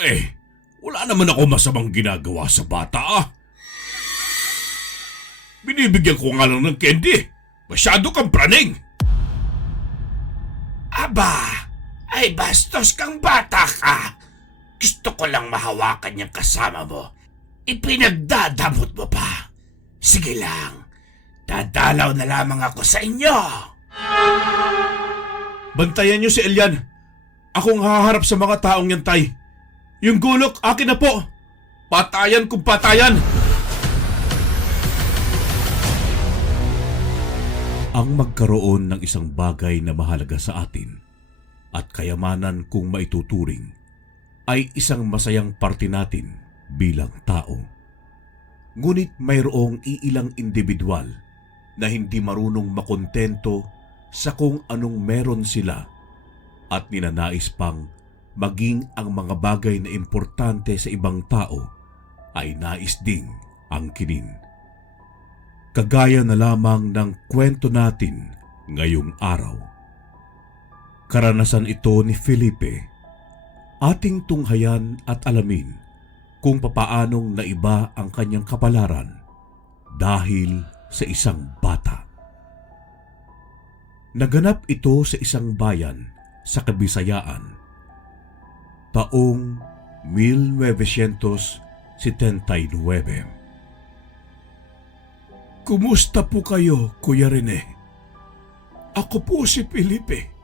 Eh, wala naman ako masamang ginagawa sa bata Binibigyan ko nga lang ng candy. Masyado kang praning. Aba, ay bastos kang bata ka. Gusto ko lang mahawakan yung kasama mo. Ipinagdadamot mo pa. Sige lang, dadalaw na lamang ako sa inyo. Bantayan niyo si Elian. Akong haharap sa mga taong yan, Tay. Yung gulok, akin na po. Patayan kung patayan. Ang magkaroon ng isang bagay na mahalaga sa atin at kayamanan kung maituturing ay isang masayang parte natin bilang tao. Ngunit mayroong iilang individual na hindi marunong makontento sa kung anong meron sila at ninanais pang maging ang mga bagay na importante sa ibang tao ay nais ding angkinin. Kagaya na lamang ng kwento natin ngayong araw. Karanasan ito ni Felipe. Ating tunghayan at alamin kung papaanong naiba ang kanyang kapalaran dahil sa isang bata. Naganap ito sa isang bayan sa Kabisayaan. Taong 1979. Kumusta po kayo, Kuya Rene? Ako po si Felipe.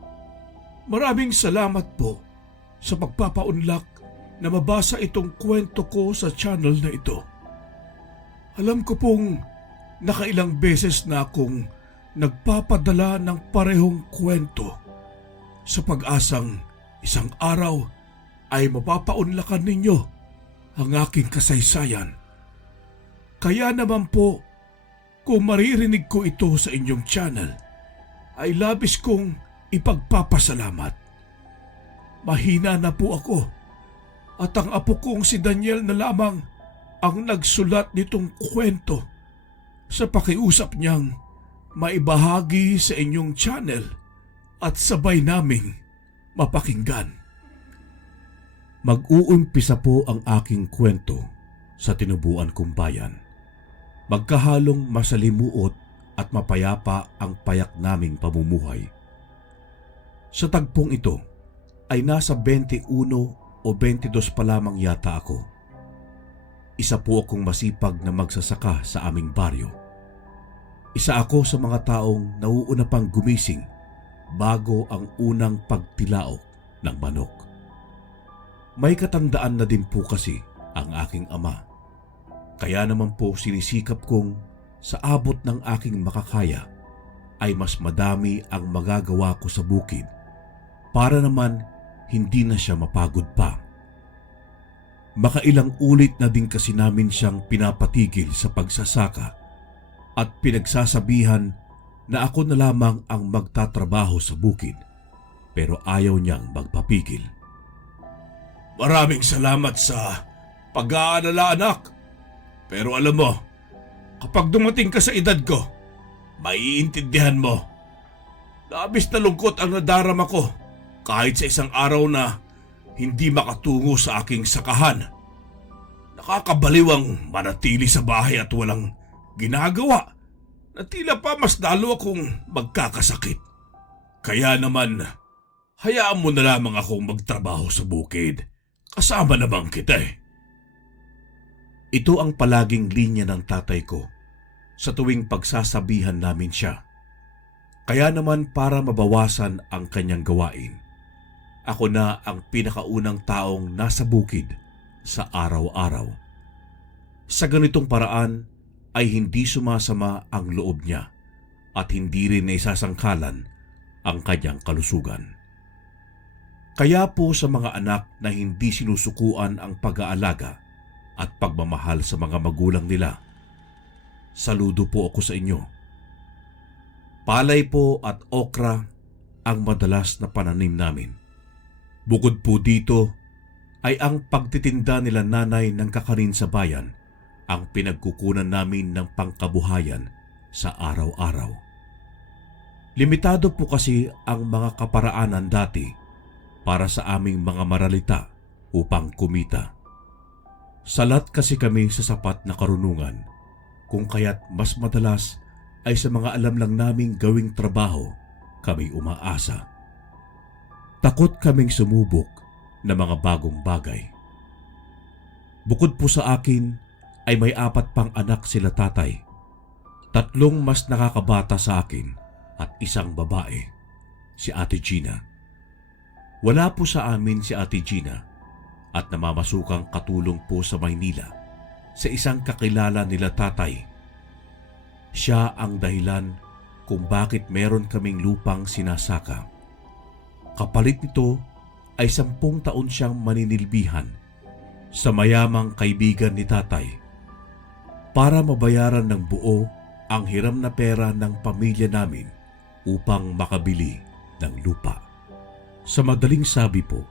Maraming salamat po sa pagpapaunlak na mabasa itong kwento ko sa channel na ito. Alam ko pong nakailang beses na akong nagpapadala ng parehong kwento sa pag-asang isang araw ay mapapaunlakan ninyo ang aking kasaysayan. Kaya naman po, kung maririnig ko ito sa inyong channel, ay labis kong ipagpapasalamat. Mahina na po ako at ang apo kong si Daniel na lamang ang nagsulat nitong kwento sa pakiusap niyang maibahagi sa inyong channel at sabay naming mapakinggan. Mag-uumpisa po ang aking kwento sa tinubuan kong bayan. Magkahalong masalimuot at mapayapa ang payak naming pamumuhay. Sa tagpong ito ay nasa 21 o 22 pa lamang yata ako. Isa po akong masipag na magsasaka sa aming baryo. Isa ako sa mga taong nauuna pang gumising bago ang unang pagtilaok ng manok. May katandaan na din po kasi ang aking ama. Kaya naman po sinisikap kong sa abot ng aking makakaya ay mas madami ang magagawa ko sa bukid para naman hindi na siya mapagod pa. Makailang ulit na din kasi namin siyang pinapatigil sa pagsasaka at pinagsasabihan na ako na lamang ang magtatrabaho sa bukid pero ayaw niyang magpapigil. Maraming salamat sa pag-aalala, anak. Pero alam mo, kapag dumating ka sa edad ko, maiintindihan mo. Labis na lungkot ang nadarama ko kahit sa isang araw na hindi makatungo sa aking sakahan. Nakakabaliw ang manatili sa bahay at walang ginagawa na tila pa mas lalo akong magkakasakit. Kaya naman, hayaan mo na lamang akong magtrabaho sa bukid. Kasama naman kita eh. Ito ang palaging linya ng tatay ko sa tuwing pagsasabihan namin siya. Kaya naman para mabawasan ang kanyang gawain, ako na ang pinakaunang taong nasa bukid sa araw-araw. Sa ganitong paraan ay hindi sumasama ang loob niya at hindi rin naisasangkalan ang kanyang kalusugan. Kaya po sa mga anak na hindi sinusukuan ang pag-aalaga at pagmamahal sa mga magulang nila, saludo po ako sa inyo. Palay po at okra ang madalas na pananim namin. Bukod po dito ay ang pagtitinda nila nanay ng kakanin sa bayan ang pinagkukunan namin ng pangkabuhayan sa araw-araw. Limitado po kasi ang mga kaparaanan dati para sa aming mga maralita upang kumita. Salat kasi kami sa sapat na karunungan, kung kaya't mas madalas ay sa mga alam lang naming gawing trabaho kami umaasa. Takot kaming sumubok na mga bagong bagay. Bukod po sa akin ay may 4 pang anak sila tatay. 3 mas nakakabata sa akin at 1 babae, si Ate Gina. Wala po sa amin si Ate Gina at namamasukang katulong po sa Maynila sa isang kakilala nila tatay. Siya ang dahilan kung bakit meron kaming lupang sinasaka. Kapalit nito ay 10 taon siyang maninilbihan sa mayamang kaibigan ni tatay para mabayaran ng buo ang hiram na pera ng pamilya namin upang makabili ng lupa. Sa madaling sabi po,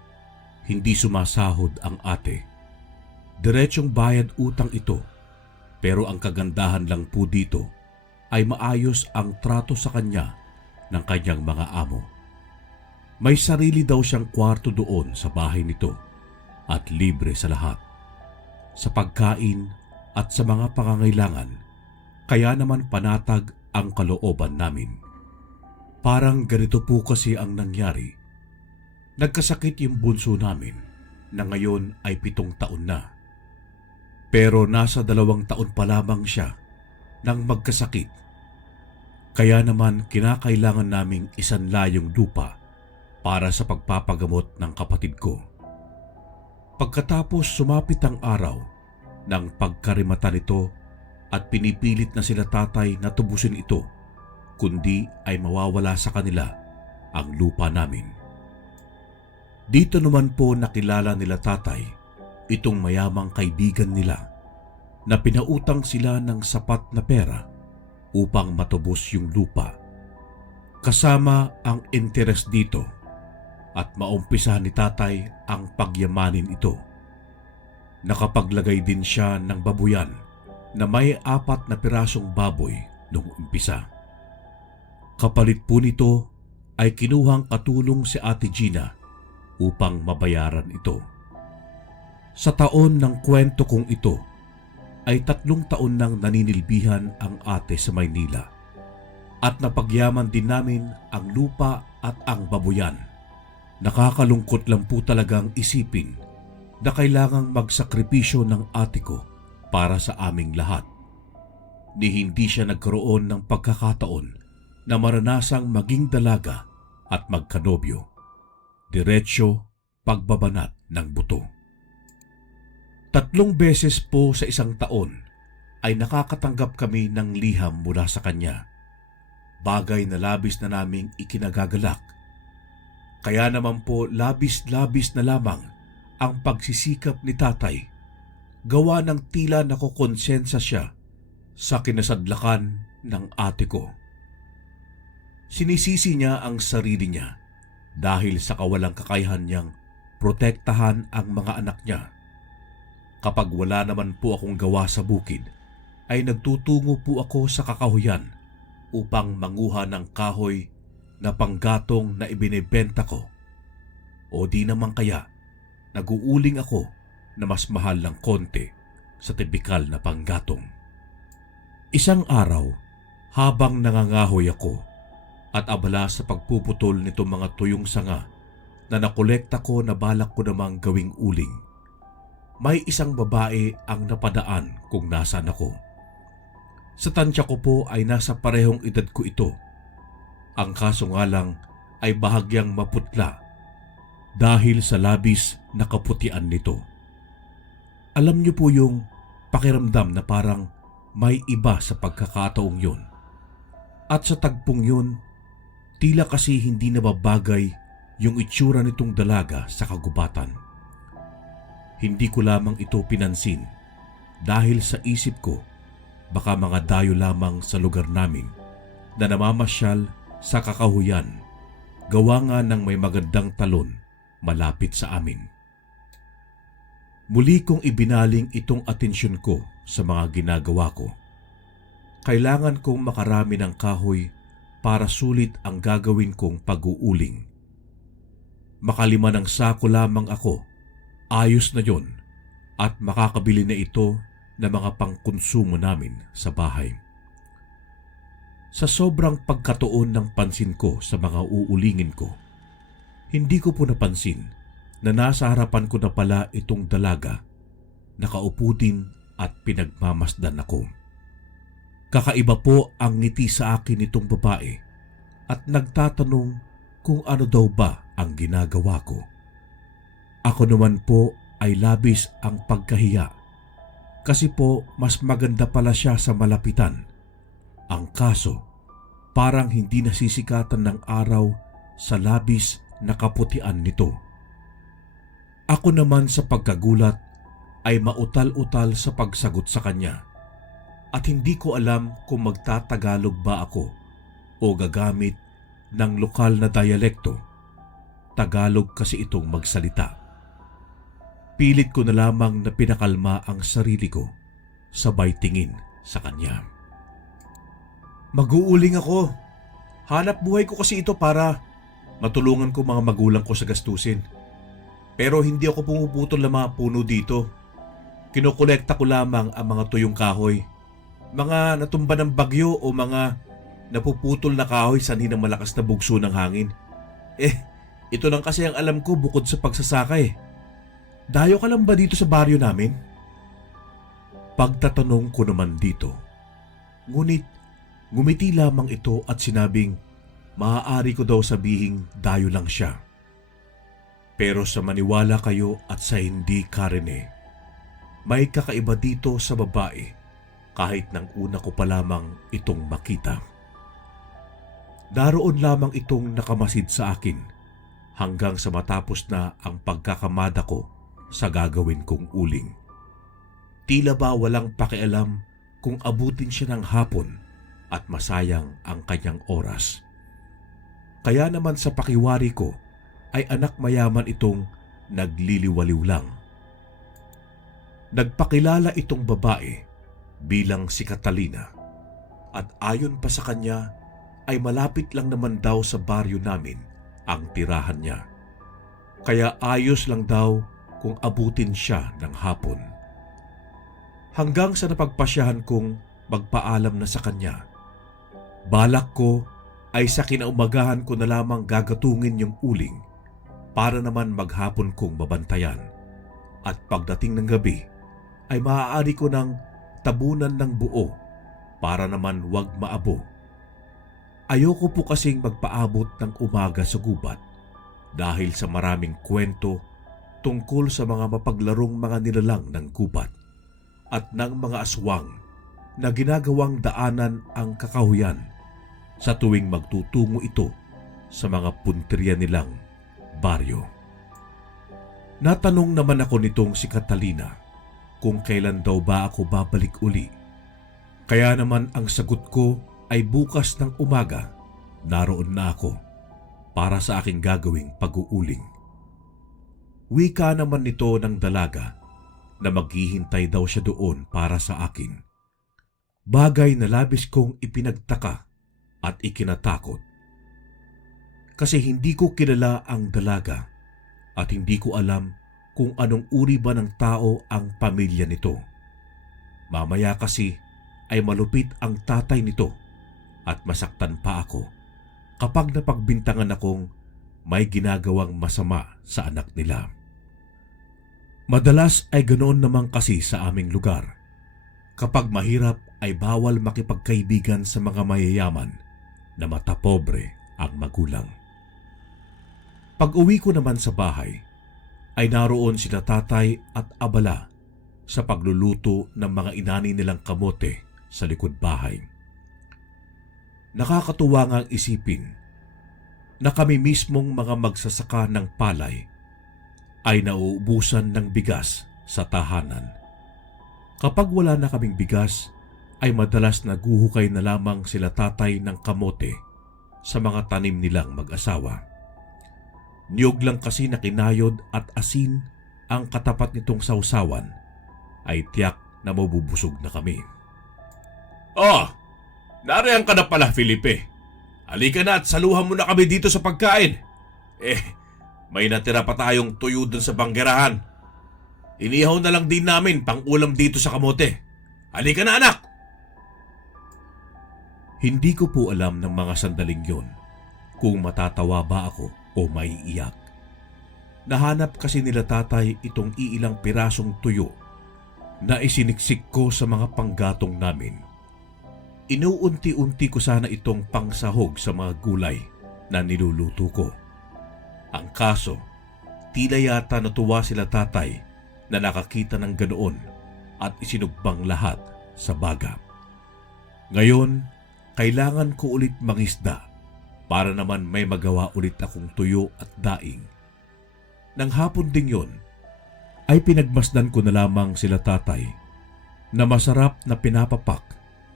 hindi sumasahod ang ate. Diretsong bayad utang ito, pero ang kagandahan lang po dito ay maayos ang trato sa kanya ng kanyang mga amo. May sarili daw siyang kwarto doon sa bahay nito at libre sa lahat. Sa pagkain at sa mga pangangailangan, kaya naman panatag ang kalooban namin. Parang ganito po kasi ang nangyari. Nagkasakit yung bunso namin na ngayon ay 7 taon na. Pero nasa 2 taon pa lamang siya nang magkasakit. Kaya naman kinakailangan naming isanlayong lupa para sa pagpapagamot ng kapatid ko. Pagkatapos sumapit ang araw ng pagkarimata nito at pinipilit na sila tatay na tubusin ito, kundi ay mawawala sa kanila ang lupa namin. Dito naman po nakilala nila tatay itong mayamang kaibigan nila na pinautang sila ng sapat na pera upang matubos yung lupa. Kasama ang interes dito at maumpisa ni tatay ang pagyamanin ito. Nakapaglagay din siya ng babuyan na may 4 na pirasong baboy noong umpisa. Kapalit po nito ay kinuhang katulong si Ate Gina upang mabayaran ito. Sa taon ng kwento kong ito ay 3 taon nang naninilbihan ang ate sa Maynila at napagyaman din namin ang lupa at ang babuyan. Nakakalungkot lang po talagang isipin na kailangang magsakripisyo ng ate ko para sa aming lahat. Ni hindi siya nagkaroon ng pagkakataon na maranasang maging dalaga at magkanobyo. Diretsyo pagbabanat ng buto. 3 beses po sa 1 taon ay nakakatanggap kami ng liham mula sa kanya. Bagay na labis na naming ikinagagalak. Kaya naman po labis-labis na lamang ang pagsisikap ni tatay. Gawa ng tila nakokonsensya siya sa kinasadlakan ng ate ko. Sinisisi niya ang sarili niya dahil sa kawalang kakayahan niyang protektahan ang mga anak niya. Kapag wala naman po akong gawa sa bukid, ay nagtutungo po ako sa kakahuyan upang manguha ng kahoy na panggatong na ibinebenta ko. O di naman kaya, naguuling ako na mas mahal ng konti sa tipikal na panggatong. Isang araw, habang nangangahoy ako at abala sa pagpuputol nitong mga tuyong sanga na nakolekta ko na balak ko namang gawing uling, may isang babae ang napadaan kung nasaan ako. Sa tansya ko po ay nasa parehong edad ko ito. Ang kaso nga lang ay bahagyang maputla dahil sa labis na kaputian nito. Alam niyo po yung pakiramdam na parang may iba sa pagkakataong yun. At sa tagpong yun, tila kasi hindi nababagay yung itsura nitong dalaga sa kagubatan. Hindi ko lamang ito pinansin dahil sa isip ko baka mga dayo lamang sa lugar namin na namamasyal sa kakahuyan, gawa nga ng may magandang talon malapit sa amin. Muli kong ibinaling itong atensyon ko sa mga ginagawa ko. Kailangan kong makarami ng kahoy para sulit ang gagawin kong pag-uuling. Makalima ng sako lamang ako Ayos na yon at makakabili na ito ng mga pangkonsumo namin sa bahay. Sa sobrang pagkatuon ng pansin ko sa mga uulingin ko, hindi ko po napansin na nasa harapan ko na pala itong dalaga, nakaupo din at pinagmamasdan ako. Kakaiba po ang ngiti sa akin nitong babae at nagtatanong kung ano daw ba ang ginagawa ko. Ako naman po ay labis ang pagkahiya kasi po mas maganda pala siya sa malapitan. Ang kaso, parang hindi nasisikatan ng araw sa labis na kaputian nito. Ako naman sa pagkagulat ay mautal-utal sa pagsagot sa kanya at hindi ko alam kung magtatagalog ba ako o gagamit ng lokal na dialekto. Tagalog kasi itong magsalita. Pilit ko na lamang na pinakalma ang sarili ko, sabay tingin sa kanya. Mag-uuling ako. Hanap buhay ko kasi ito para matulungan ko mga magulang ko sa gastusin. Pero hindi ako pumuputol ng mga puno dito. Kinokolekta ko lamang ang mga tuyong kahoy. Mga natumba ng bagyo o mga napuputol na kahoy sanhi ng malakas na bugso ng hangin. Ito lang kasi ang alam ko bukod sa pagsasaka eh. Dayo ka lang ba dito sa baryo namin? Pagtatanong ko naman dito. Ngunit ngumiti lamang ito at sinabing maaari ko daw sabihing dayo lang siya. Pero sa maniwala kayo at sa hindi karene, may kakaiba dito sa babae kahit nang una ko pa lamang itong makita. Daroon lamang itong nakamasid sa akin hanggang sa matapos na ang pagkakamada ko sa gagawin kong uling. Tila ba walang pakialam kung abutin siya ng hapon at masayang ang kanyang oras. Kaya naman sa pakiwari ko ay anak mayaman itong nagliliwaliw lang. Nagpakilala itong babae bilang si Catalina at ayon pa sa kanya ay malapit lang naman daw sa baryo namin ang tirahan niya. Kaya ayos lang daw kung abutin siya ng hapon. Hanggang sa napagpasyahan kong magpaalam na sa kanya. Balak ko ay sa kinaumagahan ko na lamang gagatungin yung uling para naman maghapon kong babantayan. At pagdating ng gabi ay maaari ko ng tabunan ng buo para naman wag maabo. Ayoko po kasing magpaabot ng umaga sa gubat dahil sa maraming kwento tungkol sa mga mapaglarong mga nilalang ng gubat at ng mga aswang na ginagawang daanan ang kakahuyan sa tuwing magtutungo ito sa mga punteriya nilang baryo. Natanong naman ako nitong si Catalina kung kailan daw ba ako babalik uli. Kaya naman ang sagot ko ay bukas ng umaga naroon na ako para sa aking gagawing pag-uuling. Wika naman nito ng dalaga na maghihintay daw siya doon para sa akin. Bagay na labis kong ipinagtaka at ikinatakot. Kasi hindi ko kilala ang dalaga at hindi ko alam kung anong uri ba ng tao ang pamilya nito. Mamaya kasi ay malupit ang tatay nito at masaktan pa ako kapag napagbintangan akong may ginagawang masama sa anak nila. Madalas ay ganoon naman kasi sa aming lugar. Kapag mahirap ay bawal makipagkaibigan sa mga mayayaman na matapobre ang magulang. Pag-uwi ko naman sa bahay, ay naroon sila tatay at abala sa pagluluto ng mga inani nilang kamote sa likod bahay. Nakakatuwa ngang isipin na kami mismong mga magsasaka ng palay ay nauubusan ng bigas sa tahanan. Kapag wala na kaming bigas, ay madalas naguhukay na lamang sila tatay ng kamote sa mga tanim nilang mag-asawa. Niyog lang kasi na kinayod at asin ang katapat nitong sausawan, ay tiyak na mabubusog na kami. Oh, nariyan ka na pala, Felipe. Halika na at saluhan mo na kami dito sa pagkain. May natira pa tayong tuyo dun sa banggerahan. Inihaw na lang din namin pang ulam dito sa kamote. Halika na anak! Hindi ko po alam ng mga sandaling yon kung matatawa ba ako o maiiyak. Nahanap kasi nila tatay itong iilang pirasong tuyo na isiniksik ko sa mga panggatong namin. Inuunti-unti ko sana itong pangsahog sa mga gulay na niluluto ko. Ang kaso, tila yata natuwa sila tatay na nakakita ng ganoon at isinugbang lahat sa baga. Ngayon, kailangan ko ulit mangisda para naman may magawa ulit akong tuyo at daing. Nang hapon ding yon, ay pinagmasdan ko na lamang sila tatay na masarap na pinapapak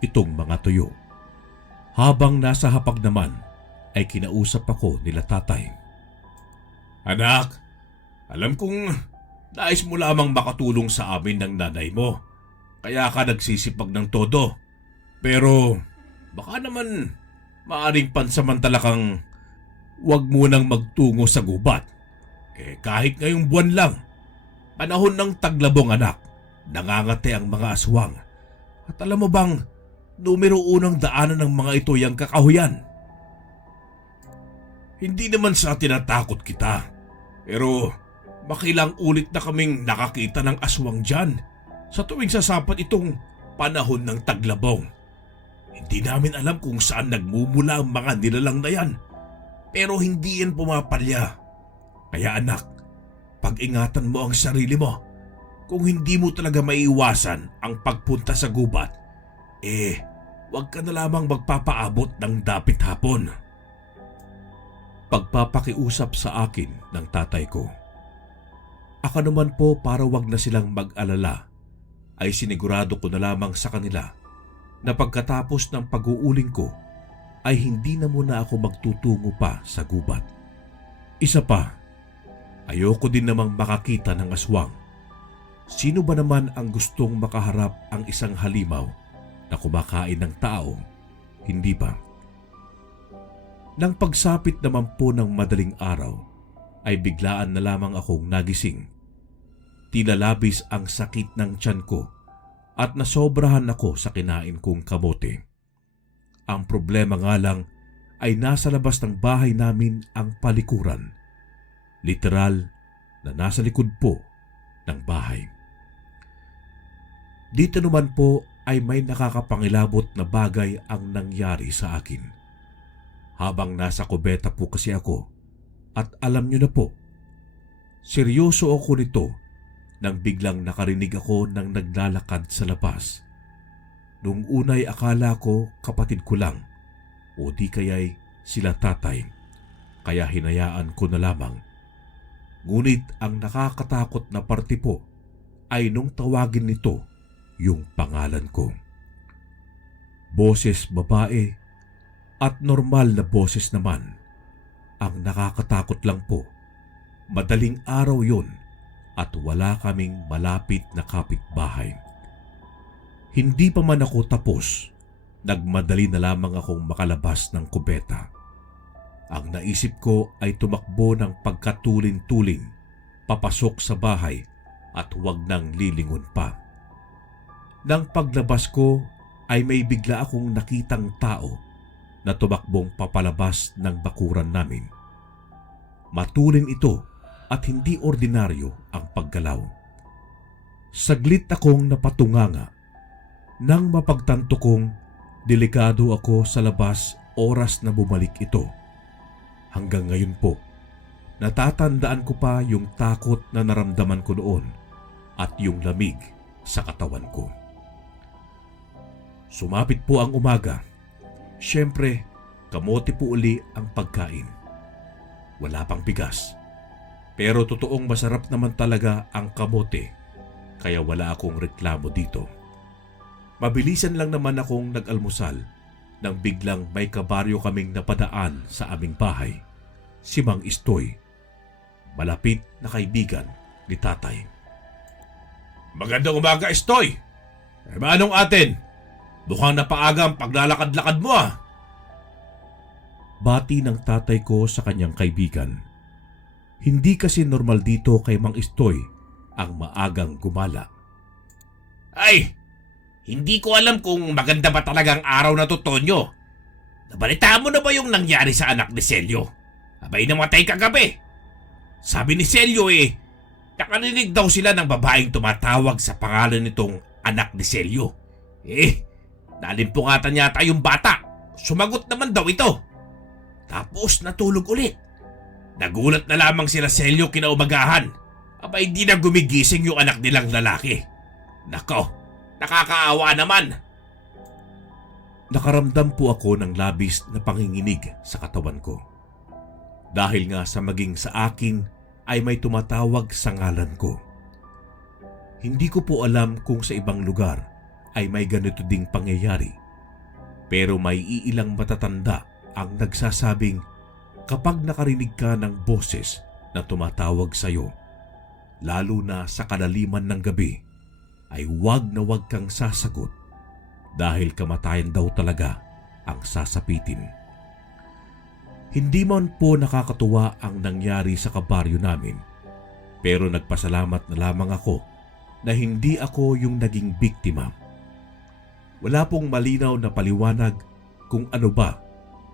itong mga tuyo. Habang nasa hapag naman ay kinausap ako nila tatay. Anak, alam kong nais mo lamang makatulong sa amin ng nanay mo, kaya ka nagsisipag ng todo. Pero baka naman maaring pansamantala kang wag munang magtungo sa gubat. Kahit ngayong buwan lang, panahon ng taglabong anak, nangangate ang mga aswang. At alam mo bang, numero unang daanan ng mga ito yung kakahuyan. Hindi naman sa tinatakot kita, pero makilang ulit na kaming nakakita ng aswang dyan sa tuwing sasapat itong panahon ng taglabong. Hindi namin alam kung saan nagmumula ang mga nilalang na yan, pero hindi yan pumapalya. Kaya anak, pag-ingatan mo ang sarili mo. Kung hindi mo talaga maiiwasan ang pagpunta sa gubat, huwag ka na lamang magpapaabot ng dapit hapon. Pagpapakiusap sa akin ng tatay ko. Ako naman po para wag na silang mag-alala, ay sinigurado ko na lamang sa kanila na pagkatapos ng pag-uuling ko ay hindi na muna ako magtutungo pa sa gubat. Isa pa, ayoko din namang makakita ng aswang. Sino ba naman ang gustong makaharap ang isang halimaw na kumakain ng tao? Hindi ba? Nang pagsapit naman po ng madaling araw, ay biglaan na lamang akong nagising. Tila labis ang sakit ng tiyan ko at nasobrahan ako sa kinain kong kamote. Ang problema nga lang ay nasa labas ng bahay namin ang palikuran. Literal na nasa likod po ng bahay. Dito naman po ay may nakakapangilabot na bagay ang nangyari sa akin. Habang nasa kubeta po kasi ako, at alam nyo na po, seryoso ako nito nang biglang nakarinig ako ng naglalakad sa labas. Nung unay akala ko kapatid ko lang o di kaya'y sila tatay, kaya hinayaan ko na lamang. Ngunit ang nakakatakot na parte po ay nung tawagin nito yung pangalan ko. Boses babae at normal na boses naman. Ang nakakatakot lang po, madaling araw yun at wala kaming malapit na kapitbahay. Hindi pa man ako tapos, nagmadali na lamang akong makalabas ng kubeta. Ang naisip ko ay tumakbo ng pagkatulin-tulin, papasok sa bahay at huwag nang lilingon pa. Nang paglabas ko ay may bigla akong nakitang tao na tumakbong papalabas ng bakuran namin. Matulin ito at hindi ordinaryo ang paggalaw. Saglit akong napatunganga nang mapagtanto kong delikado ako sa labas oras na bumalik ito. Hanggang ngayon po, natatandaan ko pa yung takot na naramdaman ko noon at yung lamig sa katawan ko. Sumapit po ang umaga. Siyempre, kamote po uli ang pagkain. Wala pang bigas. Pero totoong masarap naman talaga ang kamote, kaya wala akong reklamo dito. Mabilisan lang naman akong nag-almusal nang biglang may kabaryo kaming napadaan sa aming bahay, si Mang Istoy, malapit na kaibigan ni tatay. Magandang umaga, Istoy! Manong atin? Mukhang napaaga ang paglalakad-lakad mo ah! Bati ng tatay ko sa kanyang kaibigan. Hindi kasi normal dito kay Mang Istoy ang maagang gumala. Ay, hindi ko alam kung maganda ba talagang araw na to, Tonyo. Nabalitaan mo na ba yung nangyari sa anak ni Celio? Abay, namatay kagabi. Sabi ni Celio nakarinig daw sila ng babaeng tumatawag sa pangalan nitong anak ni Celio. Nalimpungatan yata yung bata. Sumagot naman daw ito. Tapos natulog ulit. Nagulat na lamang sila Celio kinaumagahan. Abay, di na gumigising yung anak nilang lalaki. Nako, nakakaawa naman. Nakaramdam po ako ng labis na panginginig sa katawan ko. Dahil nga sa maging sa akin ay may tumatawag sa ngalan ko. Hindi ko po alam kung sa ibang lugar ay may ganito ding pangyayari. Pero may iilang matatanda ang nagsasabing kapag nakarinig ka ng boses na tumatawag sa iyo, lalo na sa kalaliman ng gabi, ay huwag na huwag kang sasagot dahil kamatayan daw talaga ang sasapitin. Hindi man po nakakatuwa ang nangyari sa kabaryo namin, pero nagpasalamat na lamang ako na hindi ako yung naging biktima. Wala pong malinaw na paliwanag kung ano ba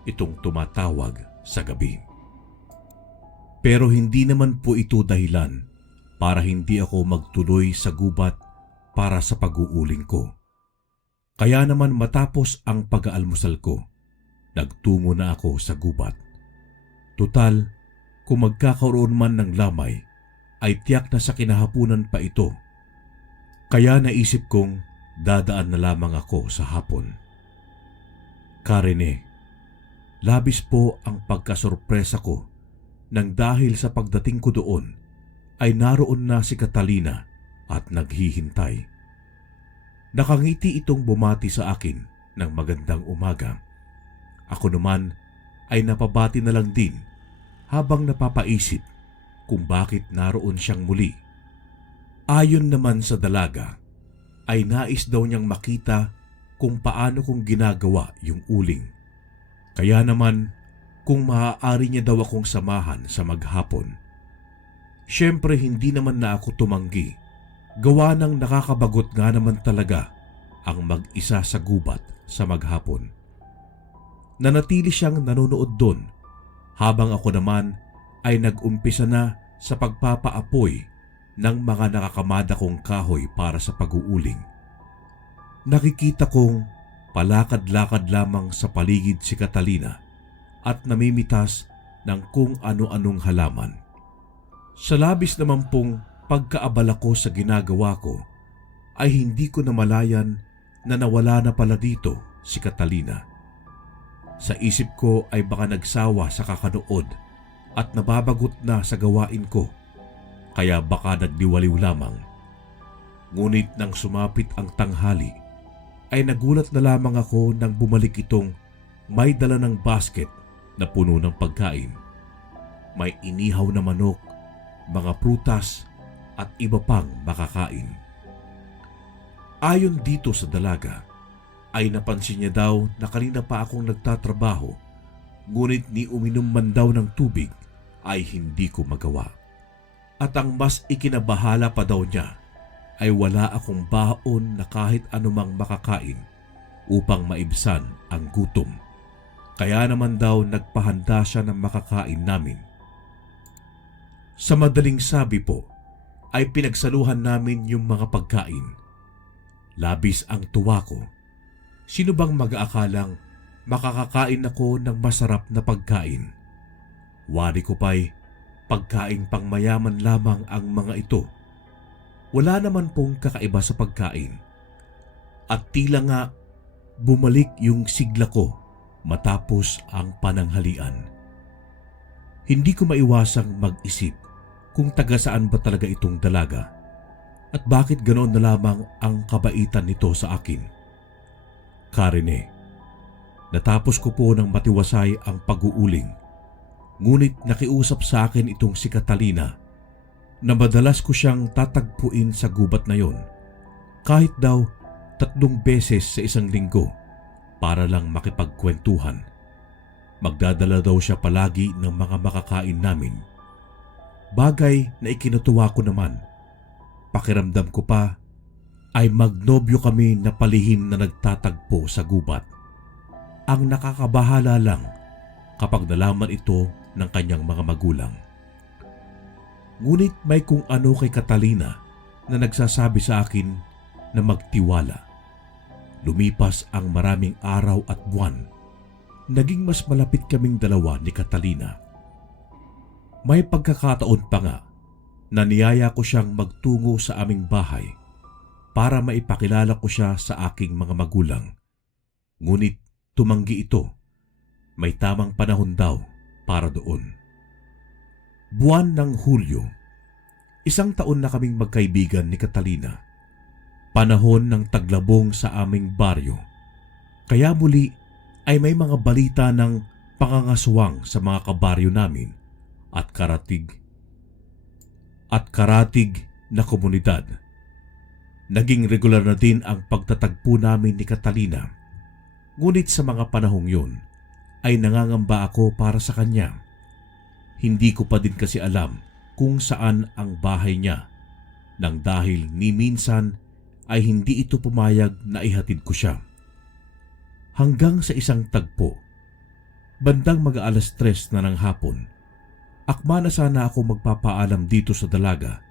itong tumatawag sa gabi. Pero hindi naman po ito dahilan para hindi ako magtuloy sa gubat para sa pag-uuling ko. Kaya naman matapos ang pag-aalmusal ko, nagtungo na ako sa gubat. Tutal, kung magkakaroon man ng lamay, ay tiyak na sa kinahapunan pa ito. Kaya naisip kong dadaan na lamang ako sa hapon. Karine, labis po ang pagkasorpresa ko nang dahil sa pagdating ko doon ay naroon na si Catalina at naghihintay. Nakangiti itong bumati sa akin ng magandang umaga. Ako naman ay napabati na lang din habang napapaisip kung bakit naroon siyang muli. Ayon naman sa dalaga, ay nais daw niyang makita kung paano kong ginagawa yung uling. Kaya naman kung maaari niya daw akong samahan sa maghapon. Siyempre hindi naman na ako tumanggi. Gawa ng nakakabagot nga naman talaga ang mag-isa sa gubat sa maghapon. Nanatili siyang nanonood doon habang ako naman ay nag-umpisa na sa pagpapaapoy ng mga nakakamada kong kahoy para sa pag-uuling. Nakikita kong palakad-lakad lamang sa paligid si Catalina at namimitas ng kung ano-anong halaman. Sa labis naman pong pagkaabala ko sa ginagawa ko, ay hindi ko namalayan na nawala na pala dito si Catalina. Sa isip ko ay baka nagsawa sa kakanood at nababagot na sa gawain ko, kaya baka nagdiwaliw lamang. Ngunit nang sumapit ang tanghali, ay nagulat na lamang ako nang bumalik itong may dala ng basket na puno ng pagkain. May inihaw na manok, mga prutas at iba pang makakain. Ayon dito sa dalaga, ay napansin niya daw na kanina pa akong nagtatrabaho, ngunit ni uminom man daw ng tubig ay hindi ko magawa. At ang mas ikinabahala pa daw niya ay wala akong baon na kahit anumang makakain upang maibsan ang gutom. Kaya naman daw nagpahanda siya ng makakain namin. Sa madaling sabi po, ay pinagsaluhan namin yung mga pagkain. Labis ang tuwa ko. Sino bang mag-aakalang makakakain ako ng masarap na pagkain? Wari ko pa'y pagkain pang mayaman lamang ang mga ito. Wala naman pong kakaiba sa pagkain. At tila nga bumalik yung sigla ko matapos ang pananghalian. Hindi ko maiwasang mag-isip kung taga saan ba talaga itong dalaga at bakit ganoon na lamang ang kabaitan nito sa akin. Karine, natapos ko po ng matiwasay ang pag-uuling, ngunit nakiusap sa akin itong si Catalina na madalas ko siyang tatagpuin sa gubat na yon, kahit daw 3 beses sa isang linggo para lang makipagkwentuhan. Magdadala daw siya palagi ng mga makakain namin. Bagay na ikinutuwa ko naman pakiramdam ko pa ay magnobyo kami na palihim na nagtatagpo sa gubat. Ang nakakabahala lang kapag nalaman ito ng kanyang mga magulang. Ngunit may kung ano kay Catalina na nagsasabi sa akin na magtiwala. Lumipas ang maraming araw at buwan. Naging mas malapit kaming dalawa ni Catalina. May pagkakataon pa nga na niyaya ko siyang magtungo sa aming bahay para maipakilala ko siya sa aking mga magulang. Ngunit tumanggi ito. May tamang panahon daw para doon. Buwan ng Hulyo. 1 taon na kaming magkaibigan ni Catalina. Panahon ng taglabong sa aming baryo. Kaya muli ay may mga balita ng pangangaswang sa mga kabaryo namin at karatig na komunidad. Naging regular na din ang pagtatagpo namin ni Catalina. Ngunit sa mga panahong yun ay nangangamba ako para sa kanya. Hindi ko pa din kasi alam kung saan ang bahay niya nang dahil ni minsan ay hindi ito pumayag na ihatid ko siya. Hanggang sa isang tagpo, bandang mag-aalas 3 na ng hapon, akma na sana ako magpapaalam dito sa dalaga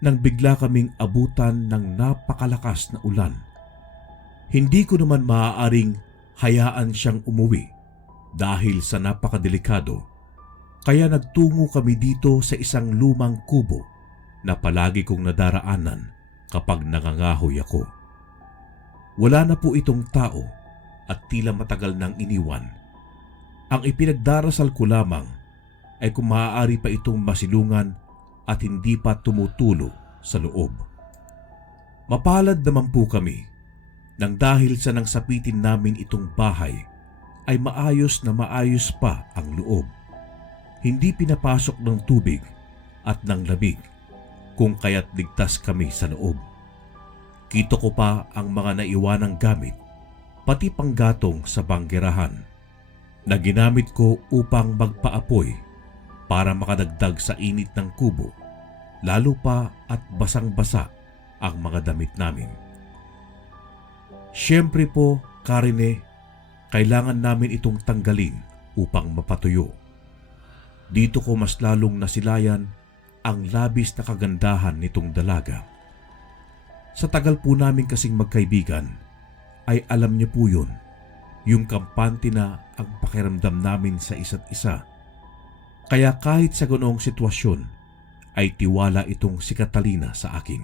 nang bigla kaming abutan ng napakalakas na ulan. Hindi ko naman maaaring hayaan siyang umuwi dahil sa napakadelikado, kaya nagtungo kami dito sa isang lumang kubo na palagi kong nadaraanan kapag nangangahoy ako. Wala na po itong tao at tila matagal nang iniwan. Ang ipinagdarasal ko lamang ay kung maaari pa itong masilungan at hindi pa tumutulo sa loob. Mapalad naman po kami nang dahil sa nang sapitin namin itong bahay ay maayos na maayos pa ang loob. Hindi pinapasok ng tubig at ng lamig kung kaya't ligtas kami sa loob. Kita ko pa ang mga naiwanang gamit pati panggatong sa banggerahan na ginamit ko upang magpaapoy para makadagdag sa init ng kubo, lalo pa at basang-basa ang mga damit namin. Siyempre po, Karine, kailangan namin itong tanggalin upang mapatuyo. Dito ko mas lalong nasilayan ang labis na kagandahan nitong dalaga. Sa tagal po namin kasing magkaibigan, ay alam niyo po yun, yung kampante na ang pakiramdam namin sa isa't isa. Kaya kahit sa ganoong sitwasyon, ay tiwala itong si Catalina sa akin.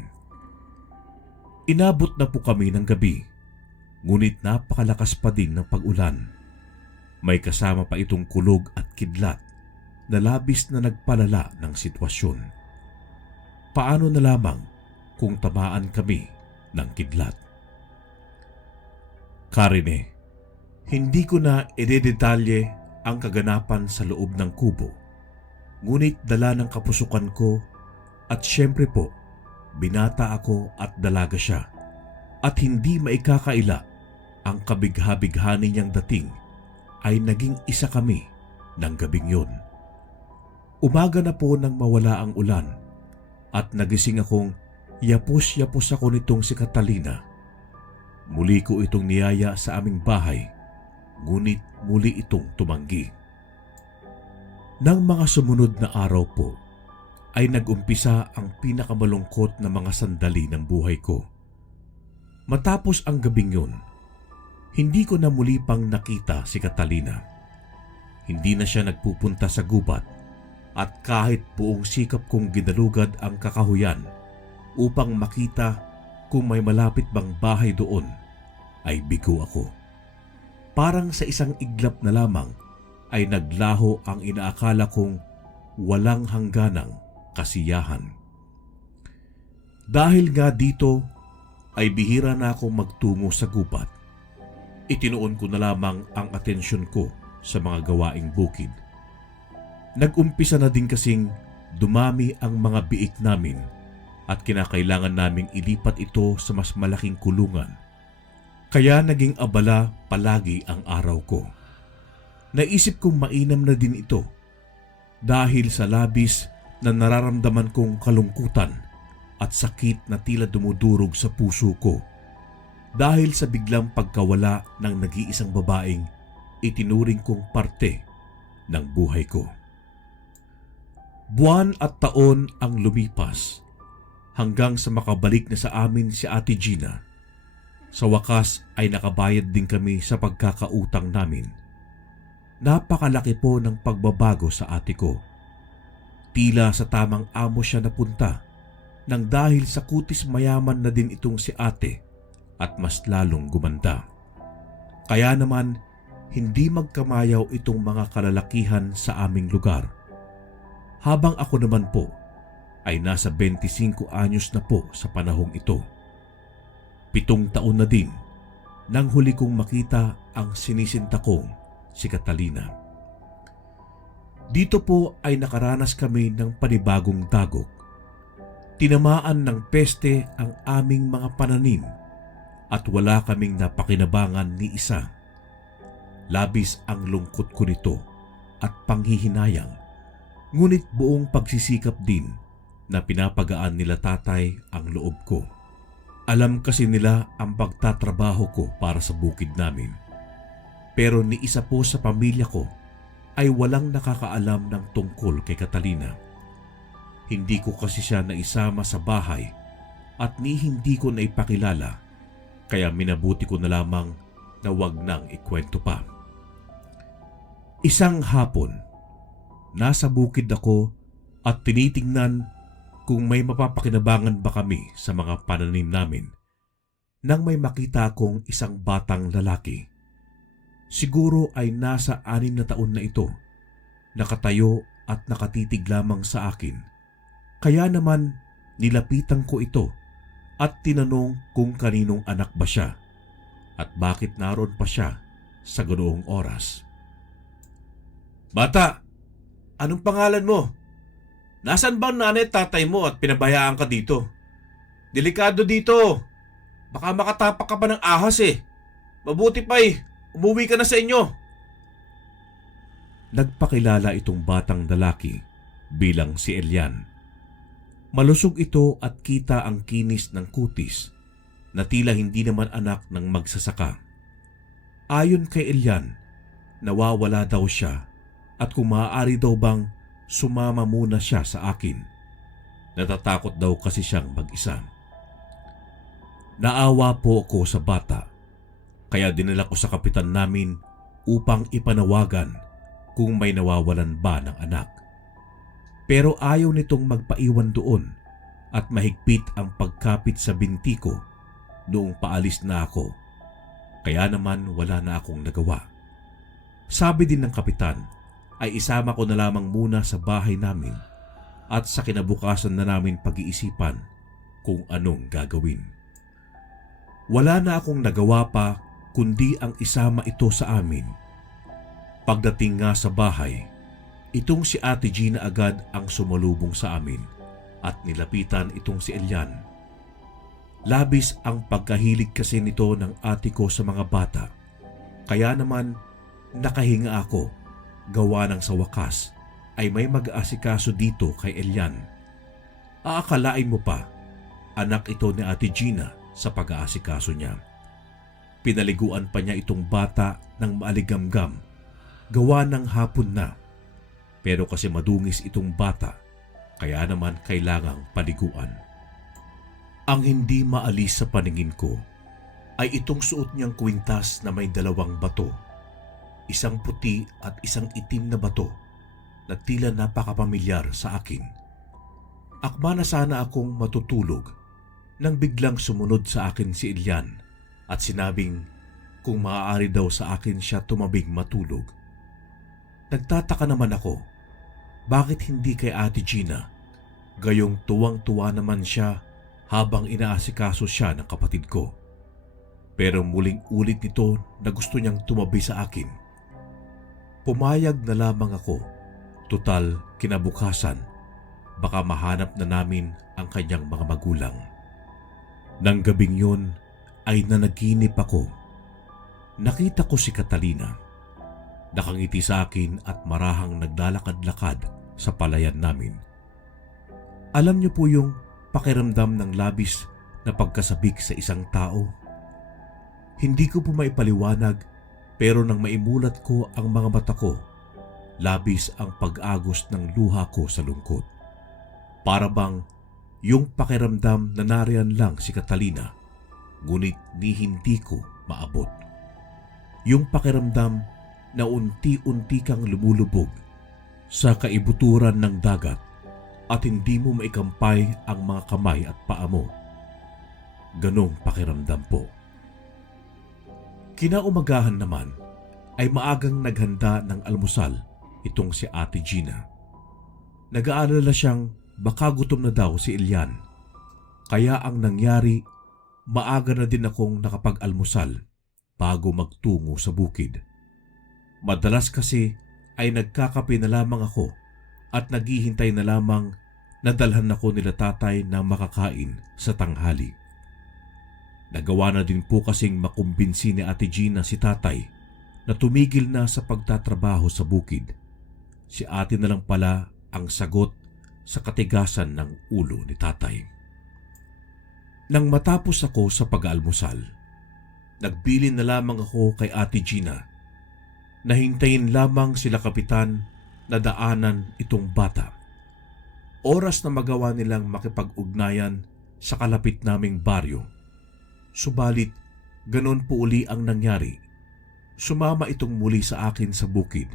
Inabot na po kami ng gabi, ngunit napakalakas pa din ng pag-ulan. May kasama pa itong kulog at kidlat na labis na nagpalala ng sitwasyon. Paano na lamang kung tamaan kami ng kidlat? Karine, hindi ko na idedetalye ang kaganapan sa loob ng kubo. Ngunit dala ng kapusukan ko at syempre po, binata ako at dalaga siya. At hindi maikakaila ang kabigha-bighani niyang dating ay naging isa kami ng gabing yun. Umaga na po nang mawala ang ulan at nagising akong yapos-yapos ako nitong si Catalina. Muli ko itong niyaya sa aming bahay, ngunit muli itong tumanggi. Nang mga sumunod na araw po, ay nag-umpisa ang pinakamalungkot na mga sandali ng buhay ko. Matapos ang gabing yun, hindi ko na muli pang nakita si Catalina. Hindi na siya nagpupunta sa gubat at kahit buong sikap kong ginalugad ang kakahuyan upang makita kung may malapit bang bahay doon, ay bigo ako. Parang sa isang iglap na lamang ay naglaho ang inaakala kong walang hangganang kasiyahan. Dahil nga dito ay bihira na akong magtungo sa gubat. Itinuon ko na lamang ang atensyon ko sa mga gawaing bukid. Nag-umpisa na din kasing dumami ang mga biik namin at kinakailangan naming ilipat ito sa mas malaking kulungan. Kaya naging abala palagi ang araw ko. Naisip kong mainam na din ito dahil sa labis na nararamdaman kong kalungkutan at sakit na tila dumudurog sa puso ko dahil sa biglang pagkawala ng nag-iisang babaeng itinuring kong parte ng buhay ko. Buwan at taon ang lumipas hanggang sa makabalik na sa amin si Ate Gina. Sa wakas ay nakabayad din kami sa pagkakautang namin. Napakalaki po ng pagbabago sa ate ko. Tila sa tamang amo siya napunta nang dahil sa kutis mayaman na din itong si ate at mas lalong gumanda. Kaya naman hindi magkamayaw itong mga kalalakihan sa aming lugar. Habang ako naman po ay nasa 25 anyos na po sa panahong ito. 7 taon na din nang huli kong makita ang sinisinta kong si Catalina. Dito po ay nakaranas kami ng panibagong dagok. Tinamaan ng peste ang aming mga pananim at wala kaming napakinabangan ni isa. Labis ang lungkot ko nito at panghihinayang, ngunit buong pagsisikap din na pinapagaan nila tatay ang loob ko. Alam kasi nila ang pagtatrabaho ko para sa bukid namin. Pero ni isa po sa pamilya ko ay walang nakakaalam ng tungkol kay Catalina. Hindi ko kasi siya naisama sa bahay at ni hindi ko naipakilala, kaya minabuti ko na lamang na wag nang ikwento pa. Isang hapon, nasa bukid ako at tinitingnan kung may mapapakinabangan ba kami sa mga pananim namin nang may makita akong isang batang lalaki. Siguro ay nasa 6 na taon na ito, nakatayo at nakatitig lamang sa akin. Kaya naman nilapitan ko ito at tinanong kung kaninong anak ba siya at bakit naroon pa siya sa ganoong oras. "Bata, anong pangalan mo? Nasaan ba ang nanay at tatay mo at pinabayaan ka dito? Delikado dito. Baka makatapak ka pa ng ahas eh. Mabuti pa umuwi ka na sa inyo." Nagpakilala itong batang lalaki bilang si Elian. Malusog ito at kita ang kinis ng kutis na tila hindi naman anak ng magsasaka. Ayon kay Elian, nawawala daw siya at kung maaari daw bang sumama muna siya sa akin. Natatakot daw kasi siyang mag-isa. Naawa po ako sa bata, kaya dinala ko sa kapitan namin upang ipanawagan kung may nawawalan ba ng anak. Pero ayaw nitong magpaiwan doon at mahigpit ang pagkapit sa binti ko noong paalis na ako. Kaya naman wala na akong nagawa. Sabi din ng kapitan ay isama ko na lamang muna sa bahay namin at sa kinabukasan na namin pag-iisipan kung anong gagawin. Wala na akong nagawa pa kundi ang isama ito sa amin. Pagdating nga sa bahay, itong si Ate Gina agad ang sumalubong sa amin at nilapitan itong si Elian. Labis ang pagkahilig kasi nito ng ate ko sa mga bata, kaya naman nakahinga ako gawa ng sa wakas ay may mag-aasikaso dito kay Elian. Aakalain mo pa, anak ito ni Ate Gina sa pag-aasikaso niya. Pinaliguan pa niya itong bata ng maaligamgam gawa ng hapon na. Pero kasi madungis itong bata, kaya naman kailangang paliguan. Ang hindi maalis sa paningin ko ay itong suot niyang kwintas na may 2 bato. Isang puti at isang itim na bato na tila napakapamilyar sa akin. Akma na sana akong matutulog nang biglang sumunod sa akin si Elian at sinabing kung maaari daw sa akin siya tumabing matulog. Nagtataka naman ako, bakit hindi kay Ate Gina? Gayong tuwang-tuwa naman siya habang inaasikaso siya ng kapatid ko. Pero muling ulit nito na gusto niyang tumabi sa akin. Pumayag na lamang ako. Tutal, kinabukasan, baka mahanap na namin ang kanyang mga magulang. Nang gabing yun ay nanaginip ako. Nakita ko si Catalina. Nakangiti sa akin at marahang naglalakad-lakad sa palayan namin. Alam niyo po yung pakiramdam ng labis na pagkasabik sa isang tao. Hindi ko po maipaliwanag, pero nang maimulat ko ang mga mata ko, labis ang pag-agos ng luha ko sa lungkot. Para bang yung pakiramdam na nariyan lang si Catalina, ngunit ni hindi ko maabot. Yung pakiramdam na unti-unti kang lumulubog sa kaibuturan ng dagat at hindi mo maikampay ang mga kamay at paa mo. Ganong pakiramdam po. Kinaumagahan naman ay maagang naghanda ng almusal itong si Ate Gina. Nag-aalala siyang baka gutom na daw si Elian. Kaya ang nangyari, maaga na din akong nakapag-almusal bago magtungo sa bukid. Madalas kasi ay nagkakape na lamang ako at naghihintay na lamang na dalhan ako nila tatay na makakain sa tanghali. Nagawa na din po kasing makumbinsi ni Ate Gina si tatay na tumigil na sa pagtatrabaho sa bukid. Si ate na lang pala ang sagot sa katigasan ng ulo ni tatay. Nang matapos ako sa pag-aalmusal, nagbilin na lamang ako kay Ate Gina. Nahintayin lamang sila kapitan na daanan itong bata. Oras na magawa nilang makipag-ugnayan sa kalapit naming baryo. Subalit, ganon po uli ang nangyari. Sumama itong muli sa akin sa bukid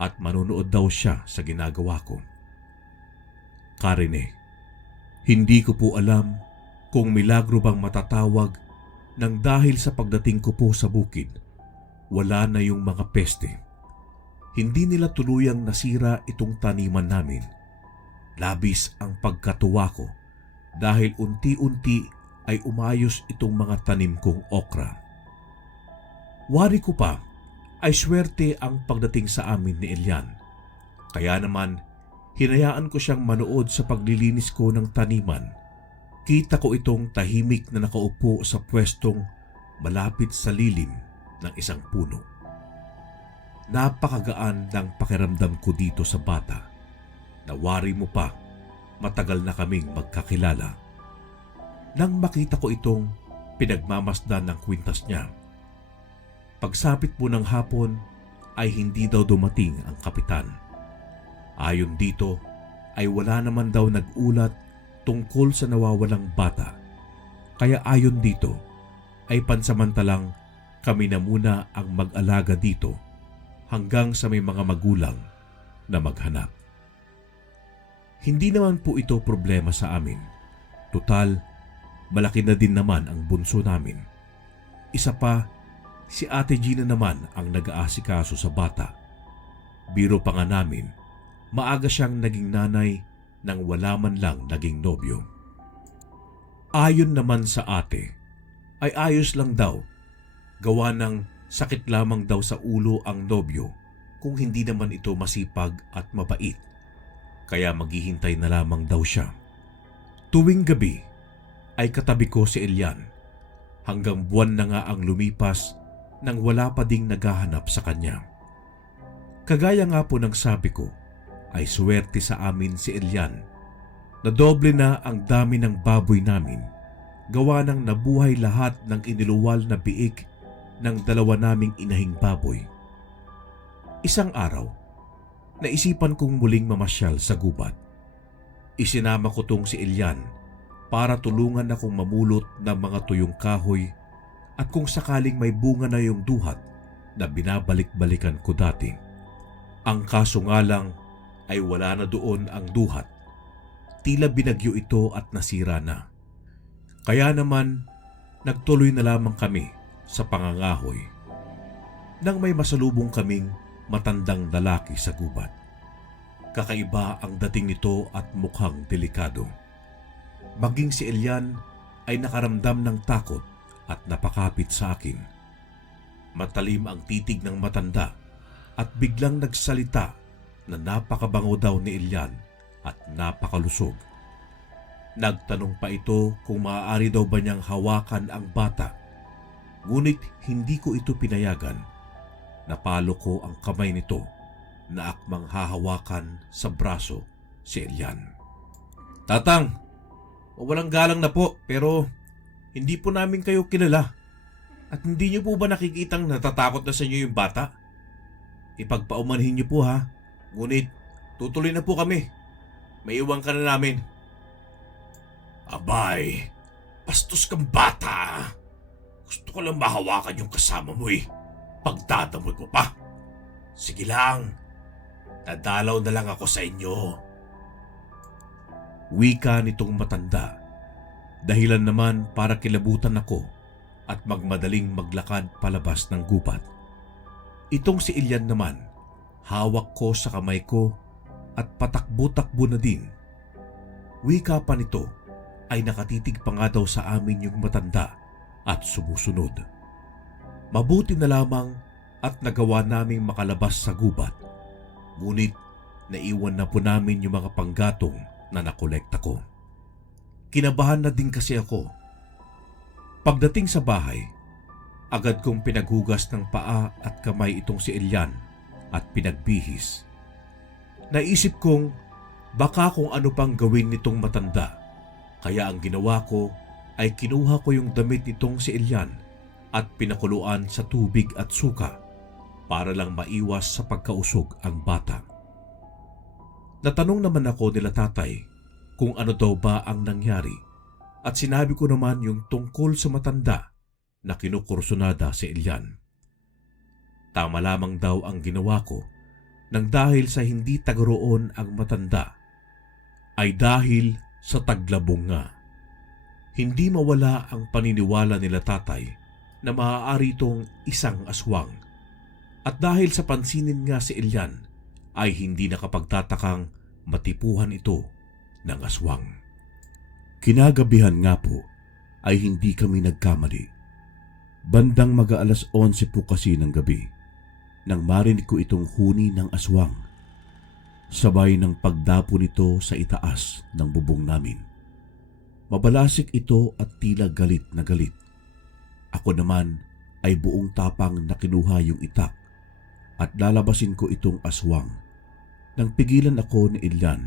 at manunood daw siya sa ginagawa ko. Karine, hindi ko po alam kung milagro bang matatawag nang dahil sa pagdating ko po sa bukid, wala na yung mga peste. Hindi nila tuluyang nasira itong taniman namin. Labis ang pagkatuwa ko dahil unti-unti ay umayos itong mga tanim kong okra. Wari ko pa ay swerte ang pagdating sa amin ni Elian. Kaya naman, hinayaan ko siyang manood sa paglilinis ko ng taniman. Kita ko itong tahimik na nakaupo sa pwestong malapit sa lilim ng isang puno. Napakagaan ng pakiramdam ko dito sa bata. Nawari mo pa, matagal na kaming magkakilala. Nang makita ko itong pinagmamasdan ng kwintas niya, pagsapit po ng hapon ay hindi daw dumating ang kapitan. Ayon dito ay wala naman daw nag-ulat tungkol sa nawawalang bata. Kaya ayon dito ay pansamantalang kami na muna ang mag-alaga dito hanggang sa may mga magulang na maghanap. Hindi naman po ito problema sa amin. Tutal, malaki na din naman ang bunso namin. Isa pa, si Ate Gina naman ang nag-aasikaso sa bata. Biro pa nga namin, maaga siyang naging nanay nang wala man lang naging nobyo. Ayon naman sa ate, ay ayos lang daw. Gawa ng sakit lamang daw sa ulo ang nobyo kung hindi naman ito masipag at mabait. Kaya maghihintay na lamang daw siya. Tuwing gabi ay katabi ko si Elian hanggang buwan na nga ang lumipas nang wala pa ding naghahanap sa kanya. Kagaya nga po ng sabi ko, ay swerte sa amin si Elian na doble na ang dami ng baboy namin gawa ng nabuhay lahat ng iniluwal na biik ng dalawa naming inahing baboy. Isang araw, naisipan kong muling mamasyal sa gubat. Isinama ko tong si Elian para tulungan akong mamulot ng mga tuyong kahoy at kung sakaling may bunga na yung duhat na binabalik-balikan ko dati. Ang kaso nga lang ay wala na doon ang duhat. Tila binagyo ito at nasira na. Kaya naman, nagtuloy na lamang kami sa pangangahoy. Nang may masalubong kaming matandang lalaki sa gubat. Kakaiba ang dating nito at mukhang delikado. Maging si Elian ay nakaramdam ng takot at napakapit sa akin. Matalim ang titig ng matanda at biglang nagsalita na napakabango daw ni Elian at napakalusog. Nagtanong pa ito kung maaari daw ba niyang hawakan ang bata. Ngunit hindi ko ito pinayagan. Napalo ko ang kamay nito na akmang hahawakan sa braso si Elian. "Tatang, Walang galang na po, pero hindi po namin kayo kilala. At hindi niyo po ba nakikitang natatakot na sa inyo yung bata? Ipagpaumanhin niyo po ha. Ngunit tutuloy na po kami. Maiwan ka na namin. Abay, bastos kang bata. Gusto ko lang mahawakan yung kasama mo eh. Pagdadamot mo pa. Sige lang, dadalaw na lang ako sa inyo. Wika nitong matanda. Dahilan naman para kilabutan ako at magmadaling maglakad palabas ng gubat. Itong si Ilyan naman, hawak ko sa kamay ko at patakbo-takbo na din. Wika pa nito ay nakatitig pa nga daw sa amin yung matanda at sumusunod. Mabuti na lamang at nagawa naming makalabas sa gubat. Ngunit naiwan na po namin yung mga panggatong na nakolekta ko. Kinabahan na din kasi ako. Pagdating sa bahay, agad kong pinaghugas ng paa at kamay itong si Ilyan at pinagbihis. Naisip kong baka kung ano pang gawin nitong matanda, kaya ang ginawa ko ay kinuha ko yung damit nitong si Ilyan at pinakuluan sa tubig at suka para lang maiwas sa pagkausog ang bata. Natanong naman ako nila tatay kung ano daw ba ang nangyari at sinabi ko naman yung tungkol sa matanda na kinukursunada si Ilyan. Tama lamang daw ang ginawa ko nang dahil sa hindi tagaroon ang matanda ay dahil sa taglabong nga. Hindi mawala ang paniniwala nila tatay na maaari itong isang aswang. At dahil sa pansinin nga si Ilyan ay hindi nakapagtatakang matipuhan ito ng aswang. Kinagabihan nga po ay hindi kami nagkamali. Bandang mag-aalas 11 po kasi ng gabi nang marinig ko itong huni ng aswang. Sabay ng pagdapo nito sa itaas ng bubong namin. Mabalasik ito at tila galit na galit. Ako naman ay buong tapang na kinuha yung itak at lalabasin ko itong aswang. Nang pigilan ako ni Ilyan,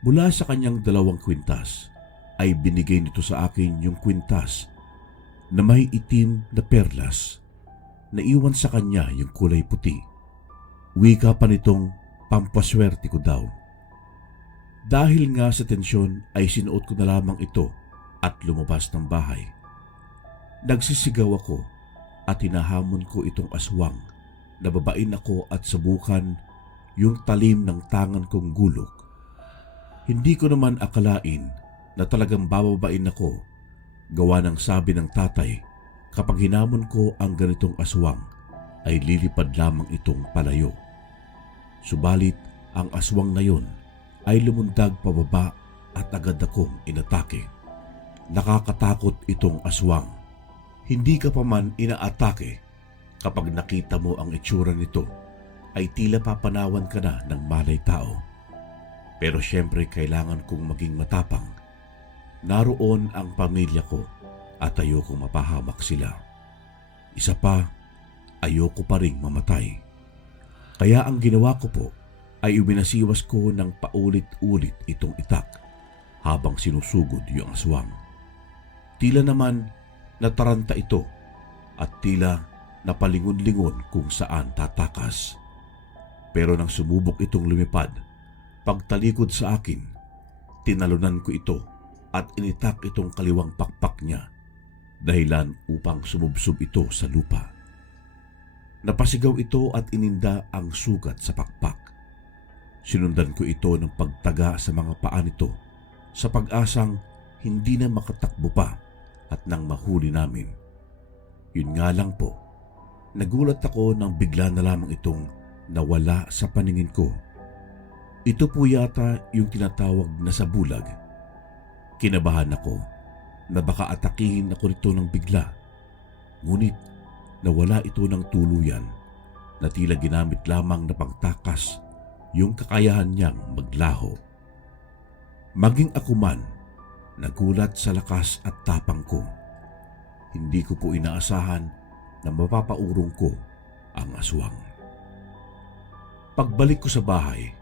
mula sa kanyang 2 kwintas ay binigay nito sa akin yung kwintas na may itim na perlas. Naiwan sa kanya yung kulay puti. Wika pa nitong pampaswerte ko daw. Dahil nga sa tensyon ay sinuot ko na lamang ito at lumabas ng bahay. Nagsisigaw ako at hinahamon ko itong aswang. Nababain ako at subukan yung talim ng tangan kong gulok. Hindi ko naman akalain na talagang bababain ako gawa ng sabi ng tatay kapag hinamon ko ang ganitong aswang ay lilipad lamang itong palayo. Subalit ang aswang na yon ay lumundag pababa at agad akong inatake. Nakakatakot itong aswang. Hindi ka pa man inaatake kapag nakita mo ang itsura nito ay tila papanawan ka na ng malay tao. Pero syempre kailangan kong maging matapang. Naroon ang pamilya ko at ayokong mapahamak sila. Isa pa, ayoko pa ring mamatay. Kaya ang ginawa ko po ay ibinasiwas ko ng paulit-ulit itong itak habang sinusugod yung aswang. Tila naman nataranta ito at tila napalingon-lingon kung saan tatakas. Pero nang sumubok itong lumipad, pagtalikod sa akin, tinalunan ko ito at initak itong kaliwang pakpak niya, dahilan upang sumubsob ito sa lupa. Napasigaw ito at ininda ang sugat sa pakpak. Sinundan ko ito ng pagtaga sa mga paa nito sa pag-asang hindi na makatakbo pa at nang mahuli namin. Yun nga lang po, nagulat ako nang bigla na lamang itong nawala sa paningin ko. Ito po yata yung tinatawag na sabulag. Kinabahan ako na baka atakihin ako nito ng bigla. Ngunit nawala ito ng tuluyan na tila ginamit lamang na pangtakas yung kakayahan niyang maglaho. Maging ako man, nagulat sa lakas at tapang ko. Hindi ko po inaasahan na mapapaurong ko ang aswang. Pagbalik ko sa bahay,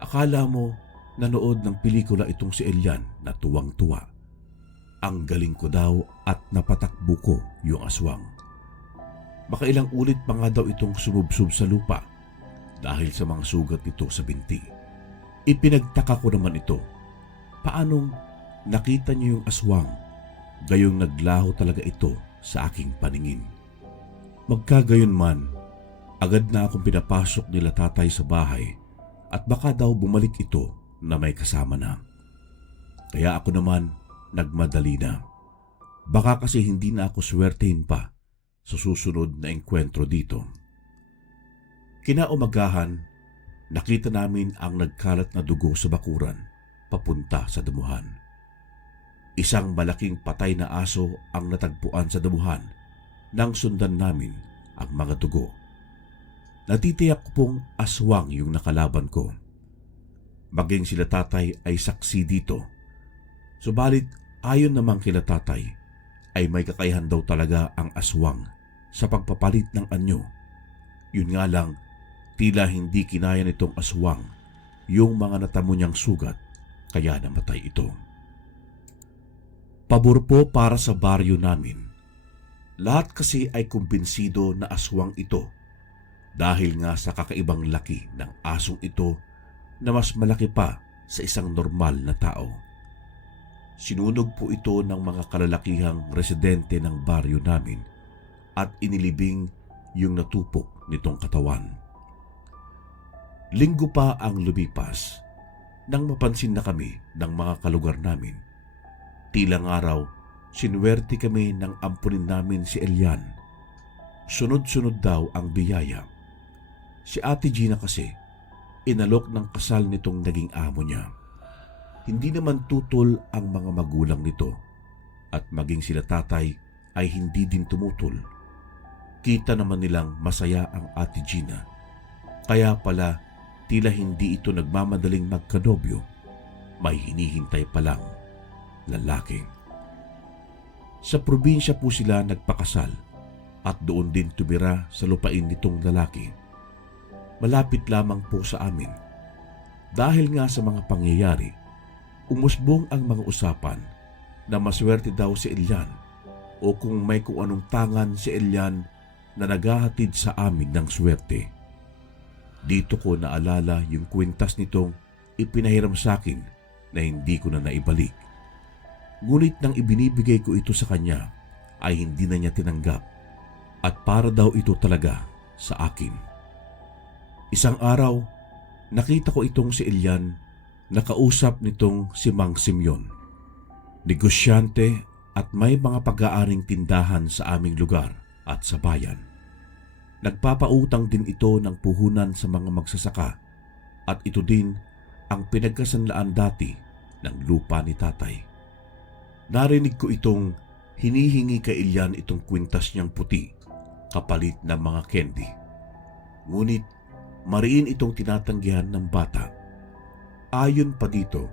akala mo nanood ng pelikula itong si Elian na tuwang-tuwa. Ang galing ko daw at napatakbo ko yung aswang. Makailang ulit pa nga daw itong sumubsob sa lupa dahil sa mga sugat nito sa binti. Ipinagtaka ko naman ito. Paanong nakita niyo yung aswang? Gayong naglaho talaga ito sa aking paningin. Magkagayon man, agad na akong pinapasok nila tatay sa bahay at baka daw bumalik ito na may kasama na. Kaya ako naman nagmadali na. Baka kasi hindi na ako swertehin pa sa susunod na engkwentro dito. Kinaumagahan, nakita namin ang nagkalat na dugo sa bakuran papunta sa damuhan. Isang malaking patay na aso ang natagpuan sa damuhan nang sundan namin ang mga dugo. Natitiyak ko pong aswang yung nakalaban ko. Maging sila tatay ay saksi dito. Subalit ayon naman kila tatay ay may kakayahan daw talaga ang aswang sa pagpapalit ng anyo. Yun nga lang, tila hindi kinaya nitong aswang yung mga natamo niyang sugat kaya namatay ito. Pabor po para sa baryo namin. Lahat kasi ay kumbinsido na aswang ito dahil nga sa kakaibang laki ng asong ito na mas malaki pa sa isang normal na tao. Sinunog po ito ng mga kalalakihang residente ng baryo namin at inilibing yung natupok nitong katawan. Linggo pa ang lumipas nang mapansin na kami ng mga kalugar namin. Tilang araw, sinwerte kami nang ampunin namin si Elian. Sunod-sunod daw ang biyaya. Si Ate Gina kasi, inalok ng kasal nitong naging amo niya. Hindi naman tutol ang mga magulang nito at maging sila tatay ay hindi din tumutol. Kita naman nilang masaya ang Ate Gina. Kaya pala tila hindi ito nagmamadaling magkanobyo. May hinihintay pa lang lalaki. Sa probinsya po sila nagpakasal at doon din tumira sa lupain nitong lalaki. Malapit lamang po sa amin. Dahil nga sa mga pangyayari, umusbong ang mga usapan na maswerte daw si Elian o kung may kung anong tangan si Elian na naghahatid sa amin ng swerte. Dito ko naalala yung kwintas nitong ipinahiram sa akin na hindi ko na naibalik. Ngunit nang ibinibigay ko ito sa kanya ay hindi na niya tinanggap at para daw ito talaga sa akin. Isang araw, nakita ko itong si Elian nakausap nitong si Mang Simeon. Negosyante at may mga pag-aaring tindahan sa aming lugar at sa bayan. Nagpapautang din ito ng puhunan sa mga magsasaka at ito din ang pinagkasanlaan dati ng lupa ni tatay. Narinig ko itong hinihingi kay Elian itong kwintas niyang puti kapalit ng mga candy. Ngunit mariin itong tinatanggihan ng bata. Ayon pa dito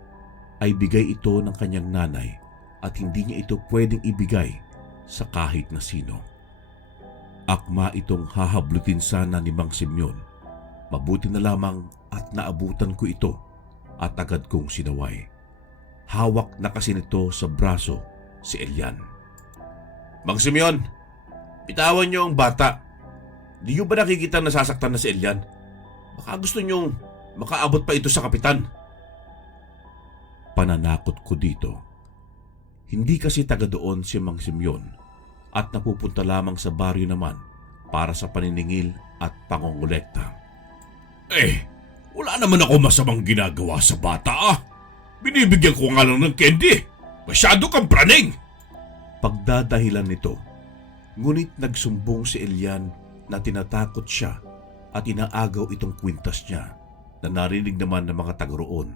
ay bigay ito ng kanyang nanay at hindi niya ito pwedeng ibigay sa kahit na sino. Akma itong hahablutin sana ni Mang Simeon. Mabuti na lamang at naabutan ko ito at agad kong sinaway. Hawak na kasi nito sa braso si Elian. Mang Simeon, bitawan niyo ang bata. Di niyo ba nakikita nasasaktan na si Elian? Baka gusto niyong makaabot pa ito sa kapitan. Pananakot ko dito. Hindi kasi taga doon si Mang Simeon at napupunta lamang sa baryo naman para sa paniningil at pangongolekta. Wala naman ako masamang ginagawa sa bata Binibigyan ko nga lang ng candy. Masyado kang praning. Pagdadahilan nito, ngunit nagsumbong si Elian na tinatakot siya at inaagaw itong kwintas niya na narinig naman ng mga taga roon.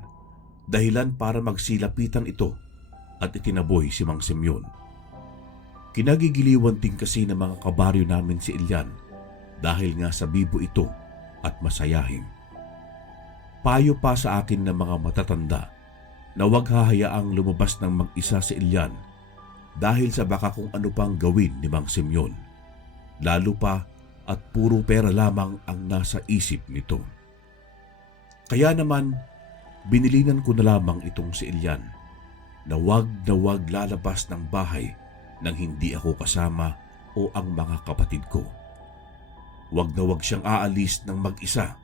Dahilan para magsilapitan ito at itinaboy si Mang Simeon. Kinagigiliwan din kasi ng mga kabaryo namin si Elian dahil nga sa bibo ito at masayahin. Payo pa sa akin ng mga matatanda na huwag hahayaang lumabas ng mag-isa si Elian dahil sa baka kung ano pang gawin ni Mang Simeon. Lalo pa at puro pera lamang ang nasa isip nito. Kaya naman, binilinan ko na lamang itong si Elian na wag lalabas ng bahay nang hindi ako kasama o ang mga kapatid ko. Wag na wag siyang aalis ng mag-isa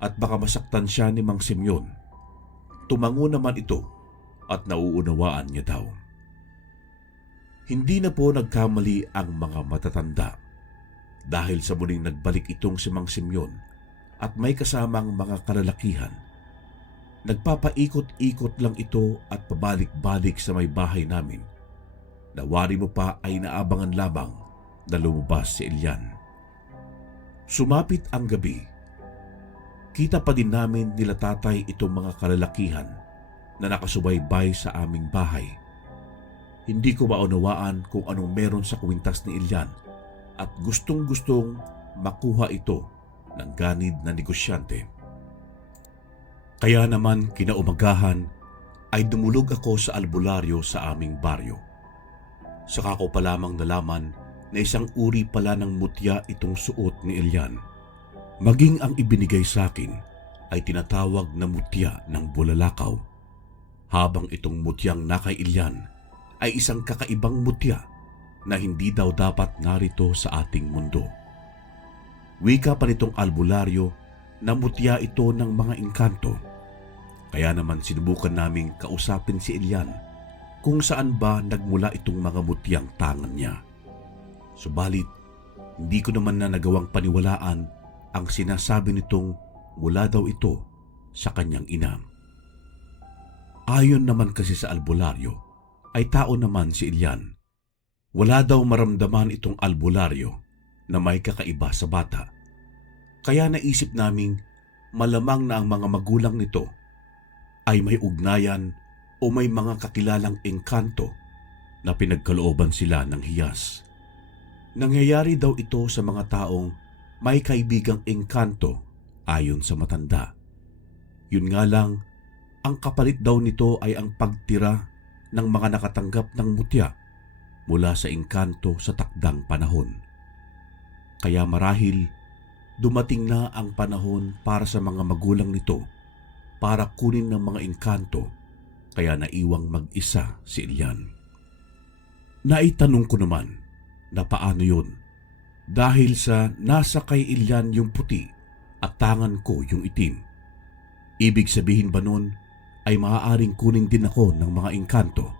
at baka masaktan siya ni Mang Simeon. Tumango naman ito at nauunawaan niya daw. Hindi na po nagkamali ang mga matatanda dahil sa muling nagbalik itong si Mang Simeon at may kasamang mga kalalakihan. Nagpapaikot-ikot lang ito at pabalik-balik sa may bahay namin. Nawari mo pa ay naabangan lamang na lumabas si Elian. Sumapit ang gabi. Kita pa din namin nila tatay itong mga kalalakihan na nakasubaybay sa aming bahay. Hindi ko maunawaan kung anong meron sa kwintas ni Elian at gustong-gustong makuha ito ng ganid na negosyante. Kaya naman kinaumagahan ay dumulog ako sa albularyo sa aming baryo. Saka ko pa lamang nalaman na isang uri pala ng mutya itong suot ni Elian. Maging ang ibinigay sa akin ay tinatawag na mutya ng bulalakaw. Habang itong mutyang na kay Elian ay isang kakaibang mutya na hindi daw dapat narito sa ating mundo. Wika pa nitong albularyo na mutya ito ng mga engkanto. Kaya naman sinubukan naming kausapin si Elian kung saan ba nagmula itong mga mutyang tangan niya. Subalit, hindi ko naman na nagawang paniwalaan ang sinasabi nitong mula daw ito sa kanyang ina. Ayon naman kasi sa albularyo, ay tao naman si Elian. Wala daw maramdaman itong albularyo na may kakaiba sa bata. Kaya naisip naming malamang na ang mga magulang nito ay may ugnayan o may mga kakilalang engkanto na pinagkalooban sila ng hiyas. Nangyayari daw ito sa mga taong may kaibigang engkanto ayon sa matanda. Yun nga lang, ang kapalit daw nito ay ang pagtira ng mga nakatanggap ng mutya mula sa engkanto sa takdang panahon. Kaya marahil dumating na ang panahon para sa mga magulang nito para kunin ng mga engkanto, kaya naiwang mag-isa si Elian. Naitanong ko naman na paano yun dahil sa nasa kay Elian yung puti at tangan ko yung itim. Ibig sabihin ba nun ay maaaring kunin din ako ng mga engkanto?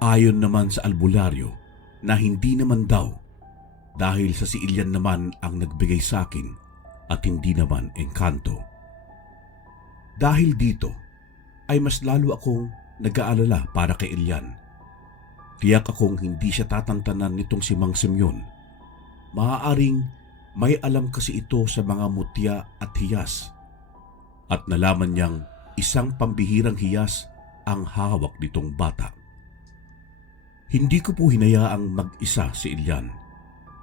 Ayon naman sa albularyo na hindi naman daw dahil sa si Elian naman ang nagbigay sa akin at hindi naman engkanto. Dahil dito ay mas lalo akong nag-aalala para kay Elian. Tiyak akong hindi siya tatantanan nitong si Mang Simeon. Maaaring may alam kasi ito sa mga mutya at hiyas at nalaman niyang isang pambihirang hiyas ang hawak nitong bata. Hindi ko po hinayaang mag-isa si Elian.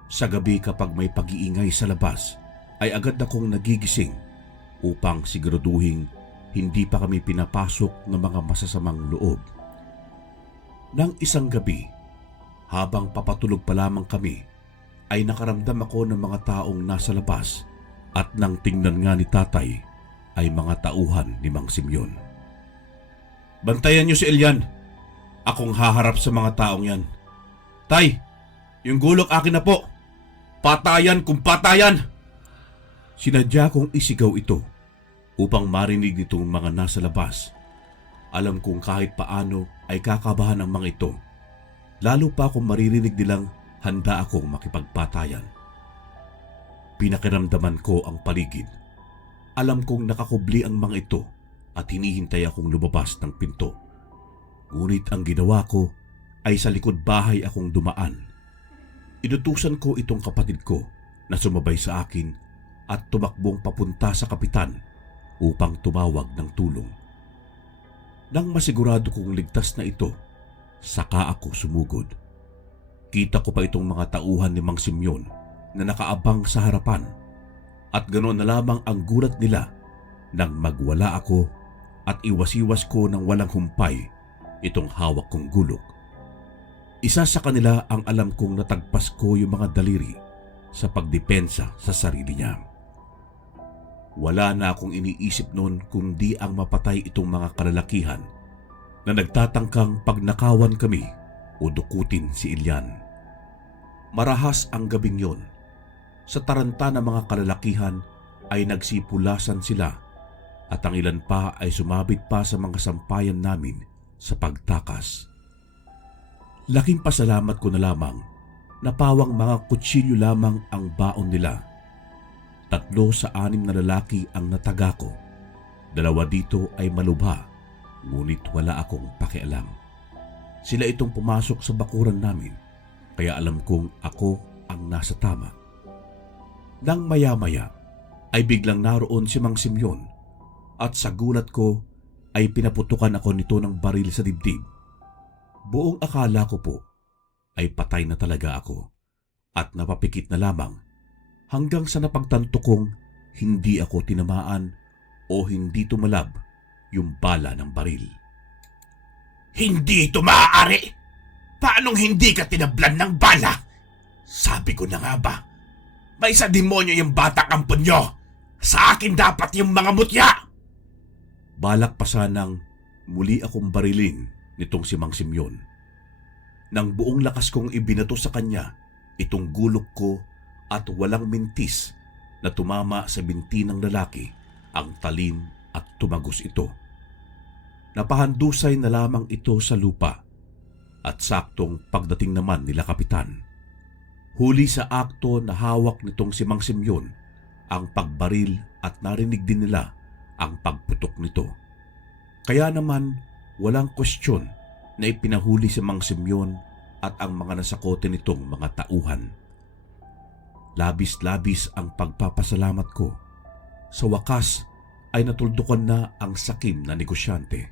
Sa gabi kapag may pag-iingay sa labas ay agad akong nagigising upang siguraduhin hindi pa kami pinapasok ng mga masasamang loob. Nang isang gabi, habang papatulog pa lamang kami, ay nakaramdam ako ng mga taong nasa labas at nang tingnan nga ni tatay ay mga tauhan ni Mang Simeon. "Bantayan niyo si Elian. Akong haharap sa mga taong yan." "Tay, yung gulok akin na po. Patayan kung patayan!" Sinadya kong isigaw ito upang marinig nitong mga nasa labas. Alam kong kahit paano ay kakabahan ang mga ito. Lalo pa kung maririnig nilang handa akong makipagpatayan. Pinakiramdaman ko ang paligid. Alam kong nakakubli ang mga ito at hinihintay akong lumabas ng pinto. Ngunit ang ginawa ko ay sa likod bahay akong dumaan. Inutusan ko itong kapatid ko na sumabay sa akin at tumakbong papunta sa kapitan upang tumawag ng tulong. Nang masigurado kong ligtas na ito, saka ako sumugod. Kita ko pa itong mga tauhan ni Mang Simeon na nakaabang sa harapan at ganoon na lamang ang gulat nila nang magwala ako at iwas-iwas ko ng walang humpay itong hawak kong gulok. Isa sa kanila ang alam kong natagpas ko yung mga daliri sa pagdepensa sa sarili niya. Wala na akong iniisip noon kundi ang mapatay itong mga kalalakihan na nagtatangkang pagnakawan kami o dukutin si Ilian. Marahas ang gabing yon. Sa taranta ng mga kalalakihan ay nagsipulasan sila at ang ilan pa ay sumabit pa sa mga sampayan namin sa pagtakas. Laking pasalamat ko na lamang na pawang mga kutsilyo lamang ang baon nila. 3 sa 6 na lalaki ang nataga ko. 2 dito ay malubha, ngunit wala akong pakialam. Sila itong pumasok sa bakuran namin, kaya alam kong ako ang nasa tama. Nang maya-maya ay biglang naroon si Mang Simeon at sa gulat ko ay pinaputukan ako nito ng baril sa dibdib. Buong akala ko po ay patay na talaga ako at napapikit na lamang hanggang sa napagtanto kong hindi ako tinamaan o hindi tumalab yung bala ng baril. Hindi ito maaari! Paanong hindi ka tinablan ng bala? Sabi ko na nga ba, may sa demonyo yung batang ampon nyo! Sa akin dapat yung mga mutya! Balak pa sanang muli akong barilin nitong si Mang Simeon. Nang buong lakas kong ibinato sa kanya itong gulok ko at walang mintis na tumama sa binti ng lalaki ang talim at tumagos ito. Napahandusay na lamang ito sa lupa at saktong pagdating naman nila kapitan. Huli sa akto na hawak nitong si Mang Simeon ang pagbaril at narinig din nila ang pagputok nito. Kaya naman walang kwestiyon na ipinahuli si Mang Simeon at ang mga nasakote nitong mga tauhan. Labis-labis ang pagpapasalamat ko. Sa wakas ay natuldukan na ang sakim na negosyante.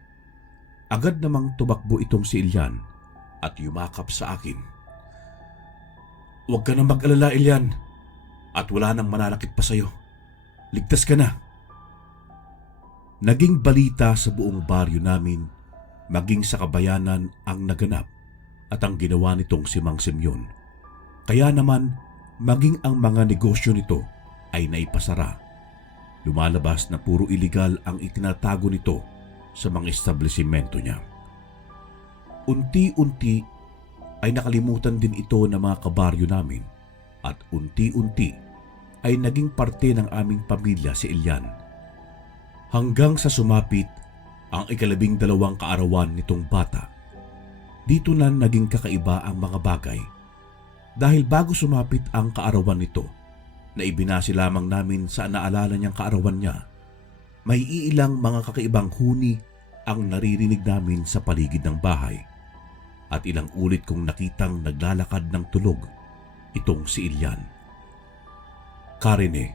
Agad namang tumakbo itong si Ilian at yumakap sa akin. "Huwag ka na mag-alala, Ilian, at wala nang mananakit pa sa'yo. Ligtas ka na." Naging balita sa buong baryo namin, maging sa kabayanan ang naganap at ang ginawa nitong si Mang Simeon. Kaya naman, maging ang mga negosyo nito ay naipasara. Lumalabas na puro iligal ang itinatago nito sa mga establisimento niya. Unti-unti ay nakalimutan din ito ng mga kabaryo namin at unti-unti ay naging parte ng aming pamilya si Ilian. Hanggang sa sumapit ang 12 kaarawan nitong bata. Dito na naging kakaiba ang mga bagay. Dahil bago sumapit ang kaarawan nito, na ibinasi lamang namin sa naalala niyang kaarawan niya, may iilang mga kakaibang huni ang naririnig namin sa paligid ng bahay. At ilang ulit kong nakitang naglalakad ng tulog itong si Ilian. Karine,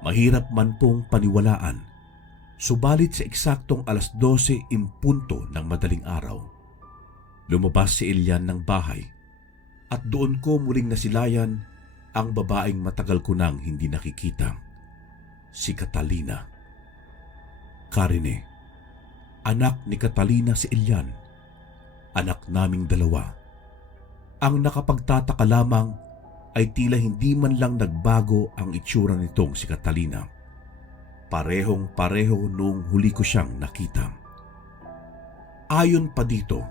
mahirap man pong paniwalaan, subalit sa eksaktong 12:00 impunto ng madaling araw, lumabas si Ilian ng bahay at doon ko muling nasilayan ang babaeng matagal ko nang hindi nakikita, si Catalina. Karine, anak ni Catalina si Ilian, anak naming 2. Ang nakapagtataka lamang ay tila hindi man lang nagbago ang itsura nitong si Catalina. Parehong-pareho noong huli ko siyang nakita. Ayon pa dito,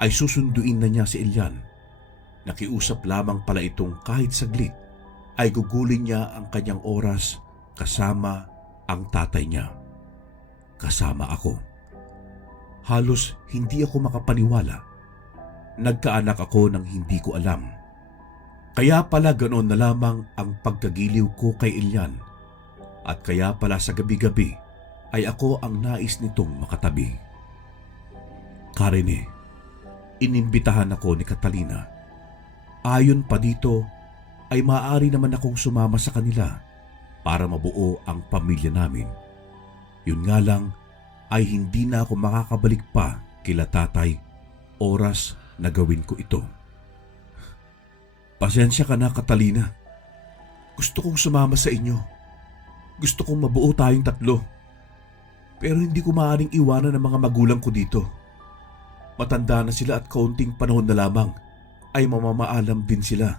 ay susunduin na niya si Ilian. Nakiusap lamang pala itong kahit saglit ay gugulin niya ang kanyang oras kasama ang tatay niya. Kasama ako. Halos hindi ako makapaniwala. Nagkaanak ako nang hindi ko alam. Kaya pala ganoon na lamang ang pagkagiliw ko kay Ilian. At kaya pala sa gabi-gabi ay ako ang nais nitong makatabi. Karine, inimbitahan ako ni Catalina. Ayon pa dito ay maaari naman akong sumama sa kanila para mabuo ang pamilya namin. Yun nga lang ay hindi na ako makakabalik pa kila tatay oras na gawin ko ito. Pasensya ka na, Catalina. Gusto kong sumama sa inyo. Gusto kong mabuo tayong 3. Pero hindi ko maaaring iwanan ang mga magulang ko dito. Matanda na sila at kaunting panahon na lamang ay mamamaalam din sila.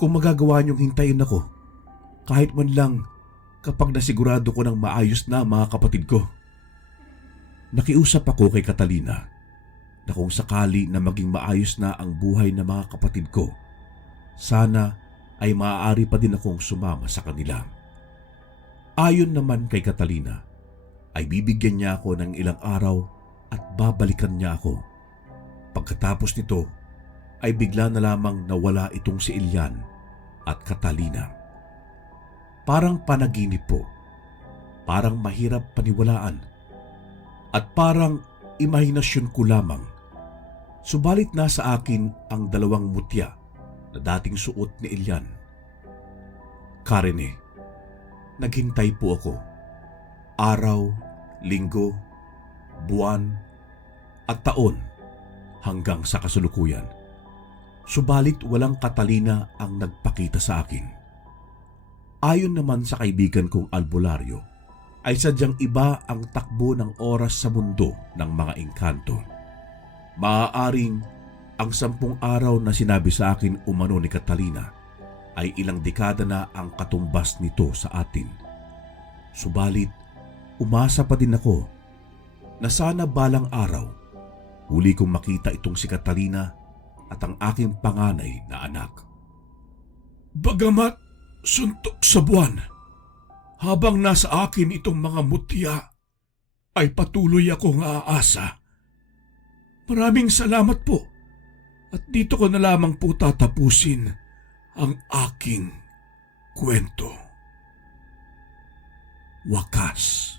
Kung magagawa niyong hintayin ako, kahit man lang kapag nasigurado ko ng maayos na ang mga kapatid ko. Nakiusap ako kay Catalina na kung sakali na maging maayos na ang buhay ng mga kapatid ko, sana ay maaari pa din akong sumama sa kanila. Ayon naman kay Catalina, ay bibigyan niya ako ng ilang araw at babalikan niya ako. Pagkatapos nito, ay bigla na lamang nawala itong si Elian at Catalina. Parang panaginip po, parang mahirap paniwalaan, at parang imahinasyon ko lamang. Subalit nasa akin ang dalawang mutya na dating suot ni Elian. Karene, naghintay po ako. Araw, linggo, buwan, at taon hanggang sa kasulukuyan. Subalit walang Catalina ang nagpakita sa akin. Ayon naman sa kaibigan kong albularyo, ay sadyang iba ang takbo ng oras sa mundo ng mga engkanto. Maaaring ang 10 araw na sinabi sa akin umano ni Catalina ay ilang dekada na ang katumbas nito sa atin. Subalit, umasa pa din ako na sana balang araw huli kong makita itong si Catalina at ang aking panganay na anak. Bagamat suntok sa buwan, habang nasa akin itong mga mutya, ay patuloy akong aasa. Maraming salamat po at dito ko na lamang po tatapusin ang aking kwento. Wakas.